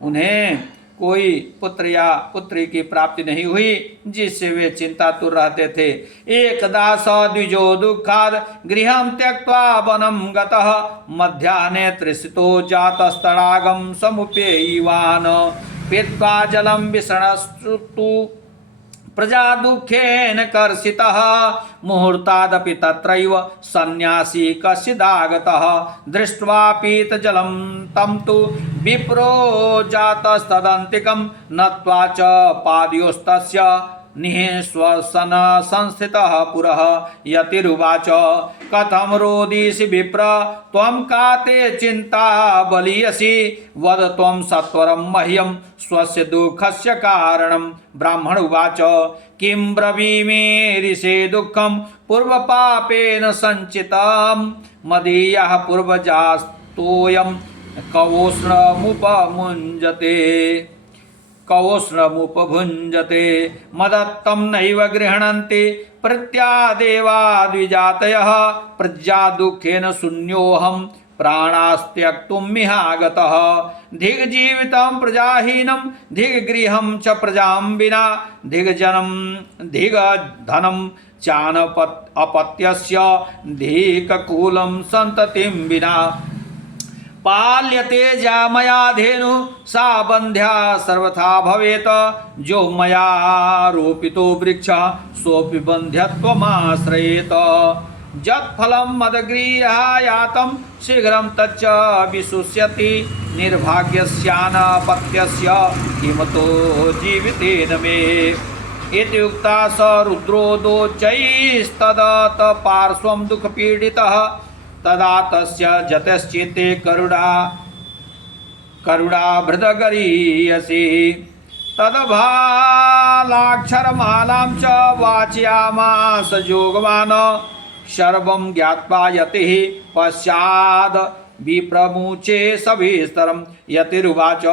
उन्हें कोई पुत्र या पुत्री की प्राप्ति नहीं हुई जिससे वे चिंतातुर रहते थे। एकदा स द्विजो दुःखाद गृहं त्यक्त्वा वनं गतः मध्याह्ने तृषितो जातस्तडागं समुपेयिवान् पीत्वा जलं विषणस्तु प्रजा दुःखेन कर्षितः मुहूर्तादपि तत्रैव सन्यासी कश्चिदागतः दृष्ट्वा पीतजलं तं तु विप्रो जातस्तदन्तिकं नत्वा च पादयोस्तस्य निःश्वसन संस्थितः पुरः यतिरुवाच कथं रोदिषि विप्र त्वं का ते चिन्ता बलीयसि वद त्वं सत्वरं मह्यं स्वस्य दुःखस्य कारणं। ब्राह्मण उवाच किं ब्रवीमि ऋषे दुःखं पूर्वपापेन सञ्चितं मदीयः पूर्वजास्तोऽयं कवोष्णमुपभुञ्जते मदत्तं नैव गृह्णन्ति प्रत्यादेवा द्विजातयः प्रज्ञा दुःखेन शून्योऽहं प्राणास्त्यक्तुमिहागतः धिग्जीवितं प्रजाहीनं धिग्गृहं च प्रजां विना धिग्जनं धिग्धनं चानपत्यस्य धिक्कूलं सन्ततिं विना पाल्यते जा मया धेनु सा बंध्या सर्वथा भवेत जो मया रोपितो वृक्षः सोऽपि बंध्यत्वमाश्रयेत यत्फलं मदगृहायातं शीघ्रं तच्च विशुष्यति निर्भाग्यस्यानपत्यस्य किमतो जीवितेन मे। इति उक्ता स रुद्रोदोच्चैस्तदत पार्श्वं दुःखपीडितः तदा तस्य जतश्चित्ते करुणाभृदगरीयसी तदभालाक्षरमालां च वाचयामास जोगवान् सर्वं ज्ञात्वा यतिः पश्चाद् विप्रमुचे सविस्तरं। यतिरुवाच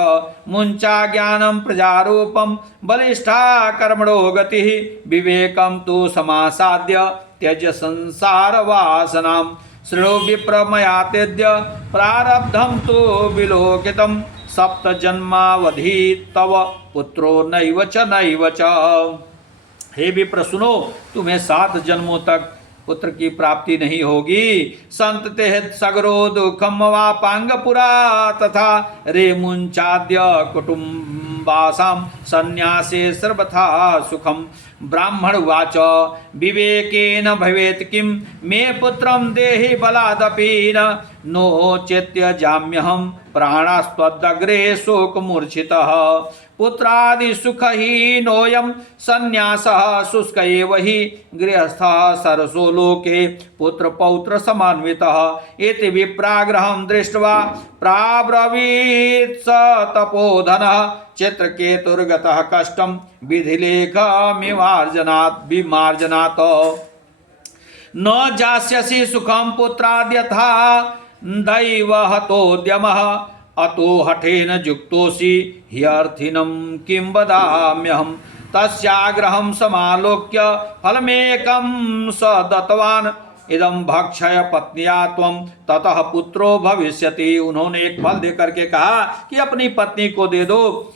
मुञ्चा ज्ञानं प्रजारूपं बलिष्ठा कर्मणो गतिः विवेकं तु समासाद्य त्यज संसारवासनां शृणु विप्र मया तेद्य प्रारब्धं तु विलोकितं सप्तजन्मावधि तव पुत्रो नैव च नैव च। हे विप्र सुनो, तुम्हें 7 जन्मों तक पुत्र की प्राप्ति नहीं होगी। संत ते सगरो दुखम वापांगपुरा तथा रे मुंचाद्य कुटुंबासाम संन्यासे सर्वथा सुखम। ब्राह्मण उवाच विवेकेन भवेत् किं मे पुत्रं देहि बलादपि नो चेत्य जाम्यहं प्राणास्त्वदग्रे शोकमूर्छितः पुत्रादि सुखहीनोऽयं सन्न्यासः शुष्क एव हि गृहस्थः सरसो लोके पुत्रपौत्र समान्वितः। इति विप्राग्रहं दृष्ट्वा प्राब्रवीत् स तपोधनः चित्रकेतुर्गतः कष्टं विधिलेखमिमार्जनात् न जास्यसि सुखं पुत्राद्यथा दैवहतोद्यमः अतो हठेन युक्तोऽसि ह्यर्थिनं किं वदाम्यहम्। तस्याग्रहं समालोक्य फलमेकं स दत्तवान् इदं भक्षय पत्न्या त्वं ततः पुत्रो भविष्यति। उन्होंने एक फल देकर के कहा कि अपनी पत्नी को दे दो,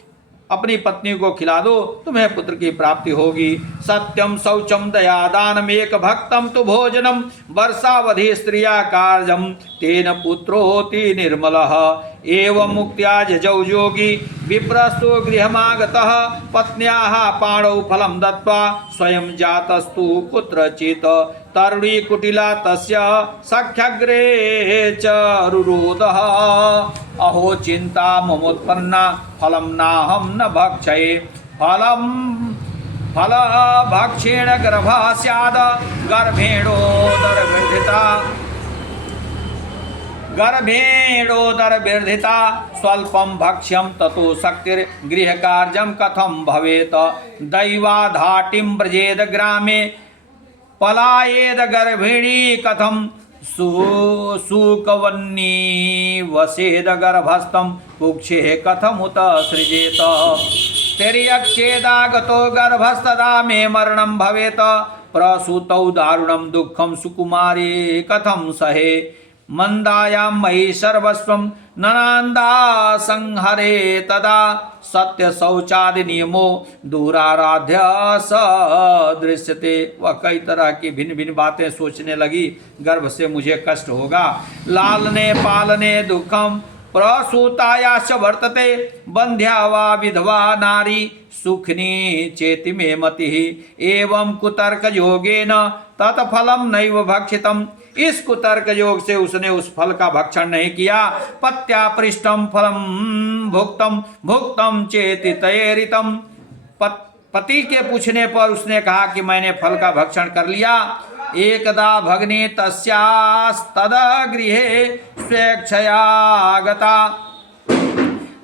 अपनी पत्नी को खिला दो, तुम्हें पुत्र की प्राप्ति होगी। सत्यम शौचम दयादानमेक भक्तम तु भोजनम वर्षावधि स्त्रिया कार्यम तेन पुत्रोति निर्मलः। एवं मुक्त्या जजौ योगी विप्रस्तु गृहमागतः पत्न्याः पाणौ फलं दत्त्वा स्वयं जातस्तु कुत्रचित् तरुणी कुटिला तस्य सख्याग्रे च रुरोधः। अहो चिंता ममोत्पन्ना फलं नाहं न भक्षये फल भक्षेण गर्भः स्याद गर्भेणोदरविर्धिता स्वल्पं भक्ष्यं ततो शक्तिर्गृहकार्यं कथं भवेत्। दैवाधाटिं व्रजेद ग्रामे पलायेद गर्भिणी कथम सुकवन्नी वसेद गर्भस्थम कुक्षे कथमुत सृजेत तिर्यक्षेदागतो गर्भस्तदा मे मरणं भवेत प्रसूतौ दारुणं दुःखं सुकुमारी कथं सहे मंदायां मयि सर्वस्वं ननांदा संहरे तदा सत्य शौचादि नियमो दूराराध्य सदृश्यते। वह कई तरह की भिन्न भिन्न बातें सोचने लगी। गर्भ से मुझे कष्ट होगा, लालने पालने दुखम प्रसूतायाश्च वर्तते बंध्या वा विधवा नारी सुखनी चेति मे मतिः एवं कुतर्क योगेन तत्फलम नैव भक्षितम। इस कुतर्क योग से उसने उस फल का भक्षण नहीं किया। पत्या पृष्ठम फलम भुक्तम भुक्तम चेति तयेरितम। पति के पूछने पर उसने कहा कि मैंने फल का भक्षण कर लिया। एकदा भगनी तस्यास्तदा गृहे स्वेच्छया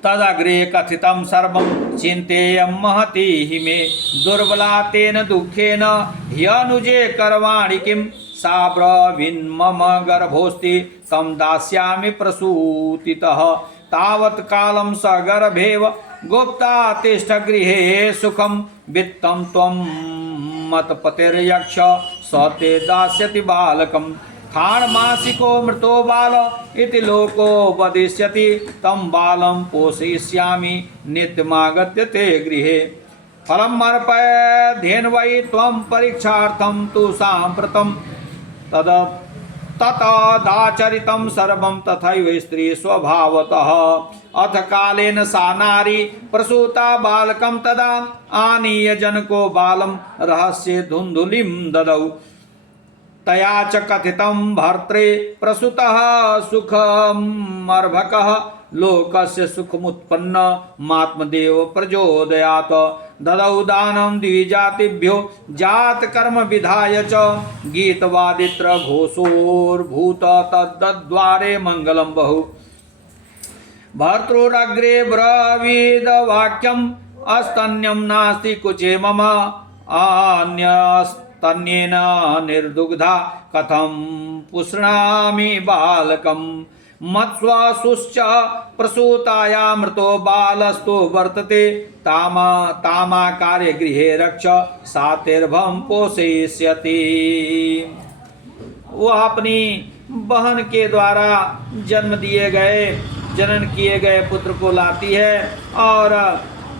तदग्रे कथितं सर्वं चिंतेयं महति हि मे दुर्बला तेन दुःखेन ह्यनुजे करवाणि किं सा ब्रवीन्मम गर्भोऽस्ति तं दास्यामि प्रसूतितः तावत् कालं स गर्भेव गुप्ता तिष्ठ गृहे सुखं वित्तं त्वं मत्पतिर्यक्ष स ते दास्यति बालकम् खाणमासिको मृतो बाल इति लोको वदिष्यति तं बालं पोषयिष्यामि नित्यमागत्य ते गृहे फलम् अर्पयेद्धेन्वै त्वं परीक्षार्थं तु साम्प्रतं ततदाचरितं सर्वं तथैव स्त्री स्वभावतः। अथ कालेन सा नारी प्रसूता बालकं तदा आनीय जनको बालं रहस्ये धुन्धुलिं ददौ तया च कथितं भर्त्रे प्रसूतः सुखमर्भकः लोकस्य सुखमुत्पन्न मात्मदेव प्रचोदयात् ददौ दानं द्विजातिभ्यो जातकर्म विधाय च गीतवादित्र घोषोर्भूत तद्द्वारे मंगलम बहु भर्तृरग्रे ब्रवीद वाक्यम अस्तन्यं नास्ति कुचे मम अन्यस्तन्येन निर्दुग्धा कथं पुष्णामि बालकम् मत्स्वासुश्च प्रसूताया मृतो बालस्तु वर्तते तामा कार्य गृहे रक्ष सातिर्भं पोषयिष्यति। वह अपनी बहन के द्वारा जनन किए गए पुत्र को लाती है और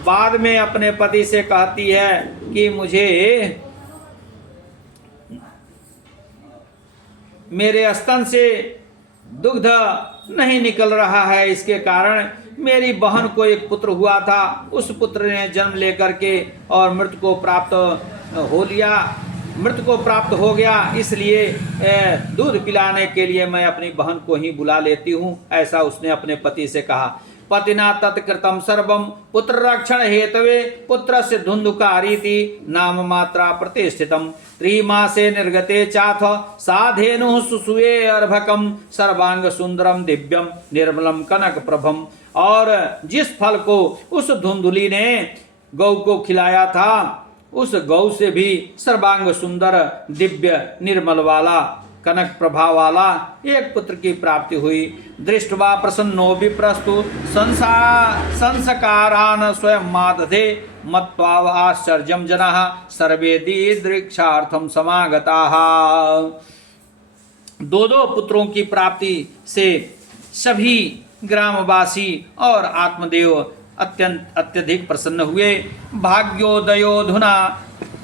बाद में अपने पति से कहती है कि मुझे मेरे स्तन से दुग्ध नहीं निकल रहा है, इसके कारण मेरी बहन को एक पुत्र हुआ था, उस पुत्र ने जन्म लेकर के और मृत्यु को प्राप्त हो गया, इसलिए दूध पिलाने के लिए मैं अपनी बहन को ही बुला लेती हूँ। ऐसा उसने अपने पति से कहा। पतिना तत्कृतं सर्वं पुत्र रक्षण हेतवे पुत्रस्य धुन्धुकारीति नाम मात्रा प्रतिष्ठितम् त्रिमासे निर्गते चाथ साधेनुः सुसुवे अर्भकं सर्वांग सुंदरम दिव्यम निर्मलम कनक प्रभम। और जिस फल को उस धुंधुली ने गौ को खिलाया था, उस गौ से भी सर्वांग सुंदर दिव्य निर्मल वाला कनक प्रभा वाला एक पुत्र की प्राप्ति हुई। दृष्ट्वा प्रसन्नो विप्रस्तु संस्कारान् स्वयं मादधे मत्वा आश्चर्यं जनाः सर्वे दीदृक्षार्थं समागताः। दो पुत्रों की प्राप्ति से सभी ग्रामवासी और आत्मदेव अत्यधिक प्रसन्न हुए।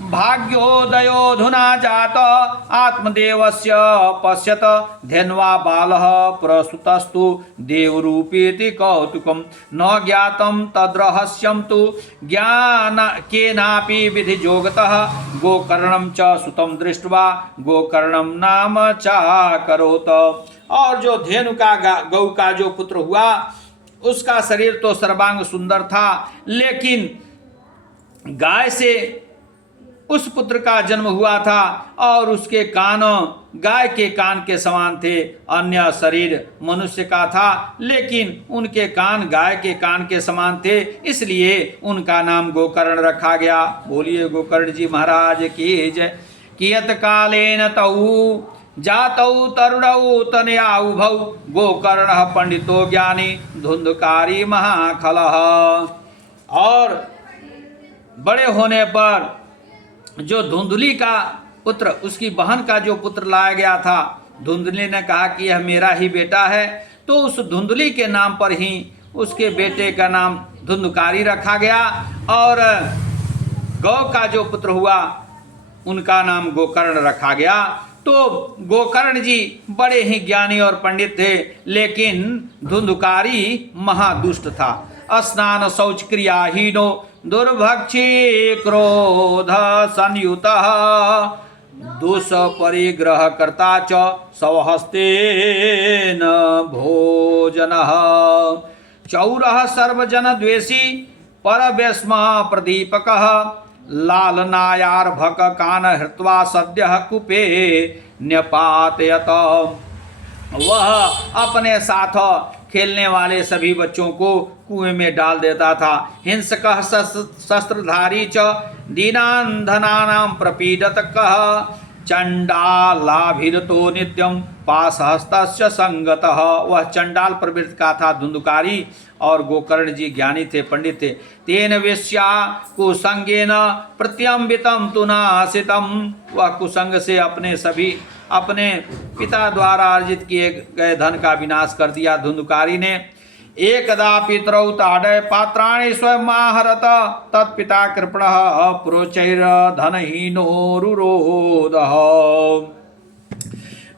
भाग्योदयोधुना जात आत्मदेवस्य पश्यत धन्वा बालः प्रसूतस्तु देवरूपेति कौतुकं न ज्ञातं तद्रहस्यं तु ज्ञान केनापि विधिजोगतः गोकर्णं च सुतं दृष्ट्वा गोकर्णं नाम चाकरोत। और जो धेनु का गौ का जो पुत्र हुआ, उसका शरीर तो सर्वांग सुंदर था, लेकिन गाय से उस पुत्र का जन्म हुआ था और उसके कान गाय के कान के समान थे। अन्य शरीर मनुष्य का था, लेकिन उनके कान गाय के कान के समान थे, इसलिए उनका नाम गोकर्ण रखा गया। बोलिए गोकर्ण जी महाराज की जय। कियत कालेन तौ जातौ तरुणौ तनया उभौ गोकर्ण पंडितो ज्ञानी धुंधकारी महाखलः। और बड़े होने पर जो धुंधली का पुत्र, उसकी बहन का जो पुत्र लाया गया था, धुंधली ने कहा कि यह मेरा ही बेटा है, तो उस धुंधली के नाम पर ही उसके बेटे का नाम धुंधकारी रखा गया। और गौ का जो पुत्र हुआ उनका नाम गोकर्ण रखा गया। तो गोकर्ण जी बड़े ही ज्ञानी और पंडित थे, लेकिन धुंधकारी महादुष्ट था। स्नान शौच क्रियाहीनो दुर्भक्षी क्रोध संयुतः दुष्परिग्रह कर्ता च स्वहस्तेन भोजनः चौरः सर्वजन द्वेषी परव्यस्म प्रदीपकः लालनायार्भक कान हृत्वा सद्यः कूपे न्यपातयत। वह अपने साथ खेलने वाले सभी बच्चों को कुएं में डाल देता था। हिंसकः शस्त्रधारी च दीनान् धनानां प्रपीडतकः चंडालाभिरतो नित्यम पाशहस्तस्य संगतः। वह चंडाल प्रवृत्ति का था धुंधकारी, और गोकर्ण जी ज्ञानी थे, पंडित थे। तेन वेश्या कुसंगेन प्रत्यंबितम तु नासितम। वह कुसंग से अपने पिता द्वारा अर्जित किए गए धन का विनाश कर दिया धुंधकारी ने। एकदा पितरौ ताडय पात्राणि स्वयं आहरत तत्पिता कृपणः प्रोचैर्धनहीनो रुरोधः।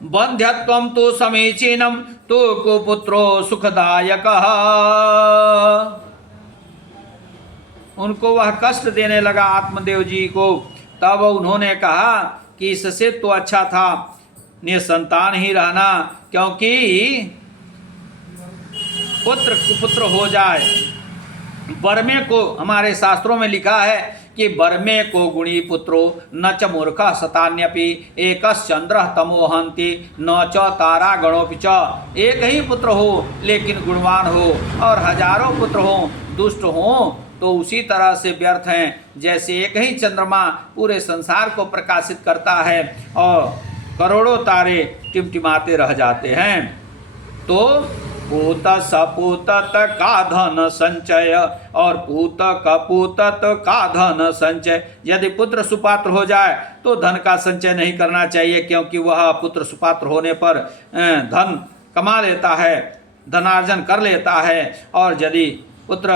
बन्ध्यत्वं तु समीचीनं तु कुपुत्रो सुखदायकः। उनको वह कष्ट देने लगा आत्मदेव जी को। तब उन्होंने कहा कि इससे तो अच्छा था निसंतान ही रहना, क्योंकि पुत्र कुपुत्र हो जाए। बर्मे को हमारे शास्त्रों में लिखा है कि बर्मे को गुणी पुत्रो न च मूर्ख शतान्यपि एकश्चंद्र तमोहंति न च तारा गणोपि च। एक ही पुत्र हो लेकिन गुणवान हो, और हजारों पुत्र हो दुष्ट हो तो उसी तरह से व्यर्थ हैं, जैसे एक ही चंद्रमा पूरे संसार को प्रकाशित करता है और करोड़ों तारे टिमटिमाते रह जाते हैं। तो पूत सपूतत का धन संचय और पूत कपूतत का धन संचय। यदि पुत्र सुपात्र हो जाए तो धन का संचय नहीं करना चाहिए, क्योंकि वह पुत्र सुपात्र होने पर धन कमा लेता है, धनार्जन कर लेता है। और यदि पुत्र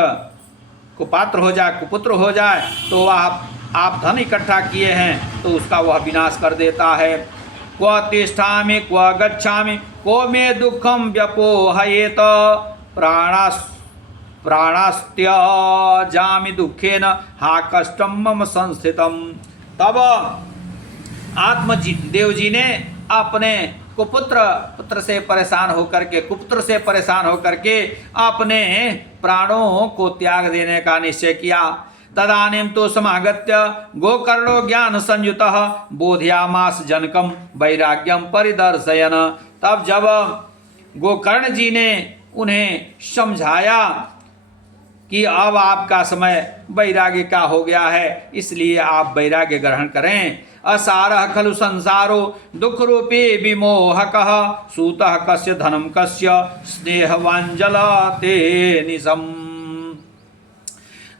कुपात्र हो जाए, कुपुत्र हो जाए, तो आप धन इकट्ठा किए हैं तो उसका वह विनाश कर देता है। क्व तिष्ठामि क्व गच्छामि को मे दुखम व्यपोहयेत प्राणास्त्यजामि दुखेन हा कष्टम मम संस्थितम। तब आत्मदेव जी ने अपने कुपुत्र से परेशान होकर के अपने प्राणों को त्याग देने का निश्चय किया। तदानीं तो समागत्य गोकर्णो ज्ञान संयुतः बोधयामास जनकम वैराग्यम परिदर्शयन। तब जब गोकर्ण जी ने उन्हें समझाया कि अब आपका समय वैराग्य का हो गया है, इसलिए आप वैराग्य ग्रहण करें। असारः खलु संसारो दुख रूपी विमोहकः सूतः कस्य धनम कस्य स्नेहवांजल ते निशम।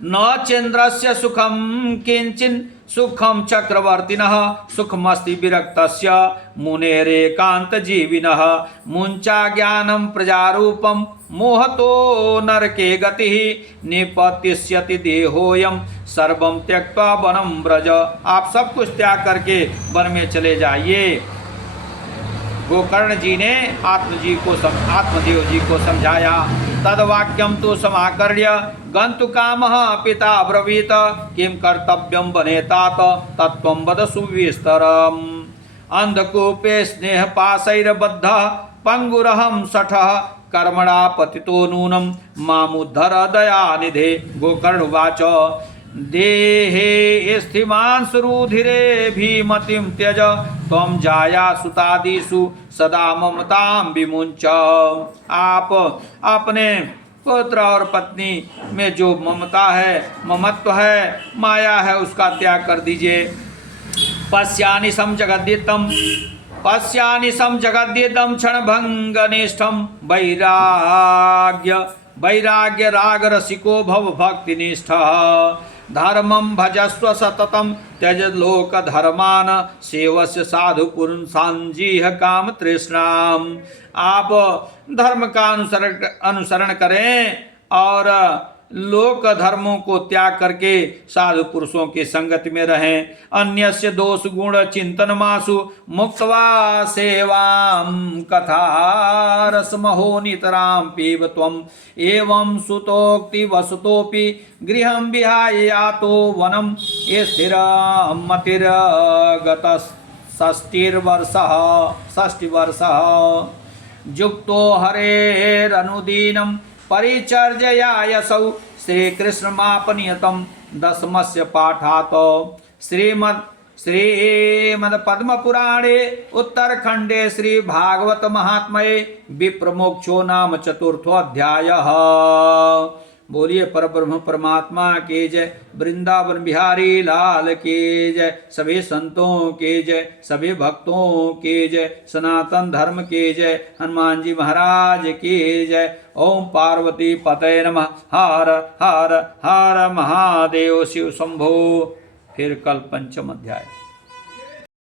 न चेन्द्रस्य सुखम किंचिन सुखम चक्रवर्तिनः सुखमस्ति विरक्तस्य मुनेरेकांत जीविनः। मुंचा ज्ञानम प्रजारूपम मोहतो नरके गतिः निपतिष्यति देहोयम सर्वं त्यक्त्वा वनं व्रज। आप सब कुछ त्याग करके वन में चले जाइए। गोकर्ण जी ने आत्मदेव जी को समझाया। तद्वाक्यम तो समाकर्ण्य गंतु कामः पिता ब्रवीत किम कर्तव्यम वने तात तत्त्वं वद सुविस्तरम्। अंधकूपे स्नेह पाशैर्बद्ध पंगुरहं सठः कर्मणा पतितो नूनम मामुद्धर दयानिधे। गोकर्ण उवाच देहे स्थिमांसुरुधिरे भीमतिं त्यज त्वं जाया सुतादिषु सदा ममतां विमुंच। आप अपने पुत्र और पत्नी में जो ममता है, ममत्व है, माया है, उसका त्याग कर दीजिए। पश्यानिशं जगद्दितं क्षणभङ्गनिष्ठं वैराग्य रागरसिको भव भक्तिनिष्ठः धर्मं भजस्व सततं त्यज लोकधर्मान् सेवस्य साधु पुरुषांजीह काम तृष्णाम। आप धर्म का अनुसरण करें और लोक धर्मों को त्याग करके साधु पुरुषों की संगति में रहें। अन्यस्य दोष गुण चिंतन मासु मुक्त्वा सेवाम कथा रसमहो नितराम पीब त्वम एवं सुतोक्ति वसुतोपि गृहं विहाय यातो वनम स्थिर मतिर्गत षष्टिवर्षः युक्तो हरेरनुदीनं परिचर्ययायसौ श्रीकृष्णमापनियतं दशमस्य पाठात् श्रीमद्पद्मपुराणे उत्तरखण्डे श्रीभागवत महात्म्ये विप्रमोक्षो नाम चतुर्थोऽध्यायः। बोलिए परब्रह्म परमात्मा के जय, वृंदावन बिहारी लाल के जय, सभी संतों के जय, सभी भक्तों के जय, सनातन धर्म के जय, हनुमान जी महाराज के जय। ओम पार्वती पतये नमः। हर हर हर महादेव शिव शंभो। फिर कल पंचम अध्याय।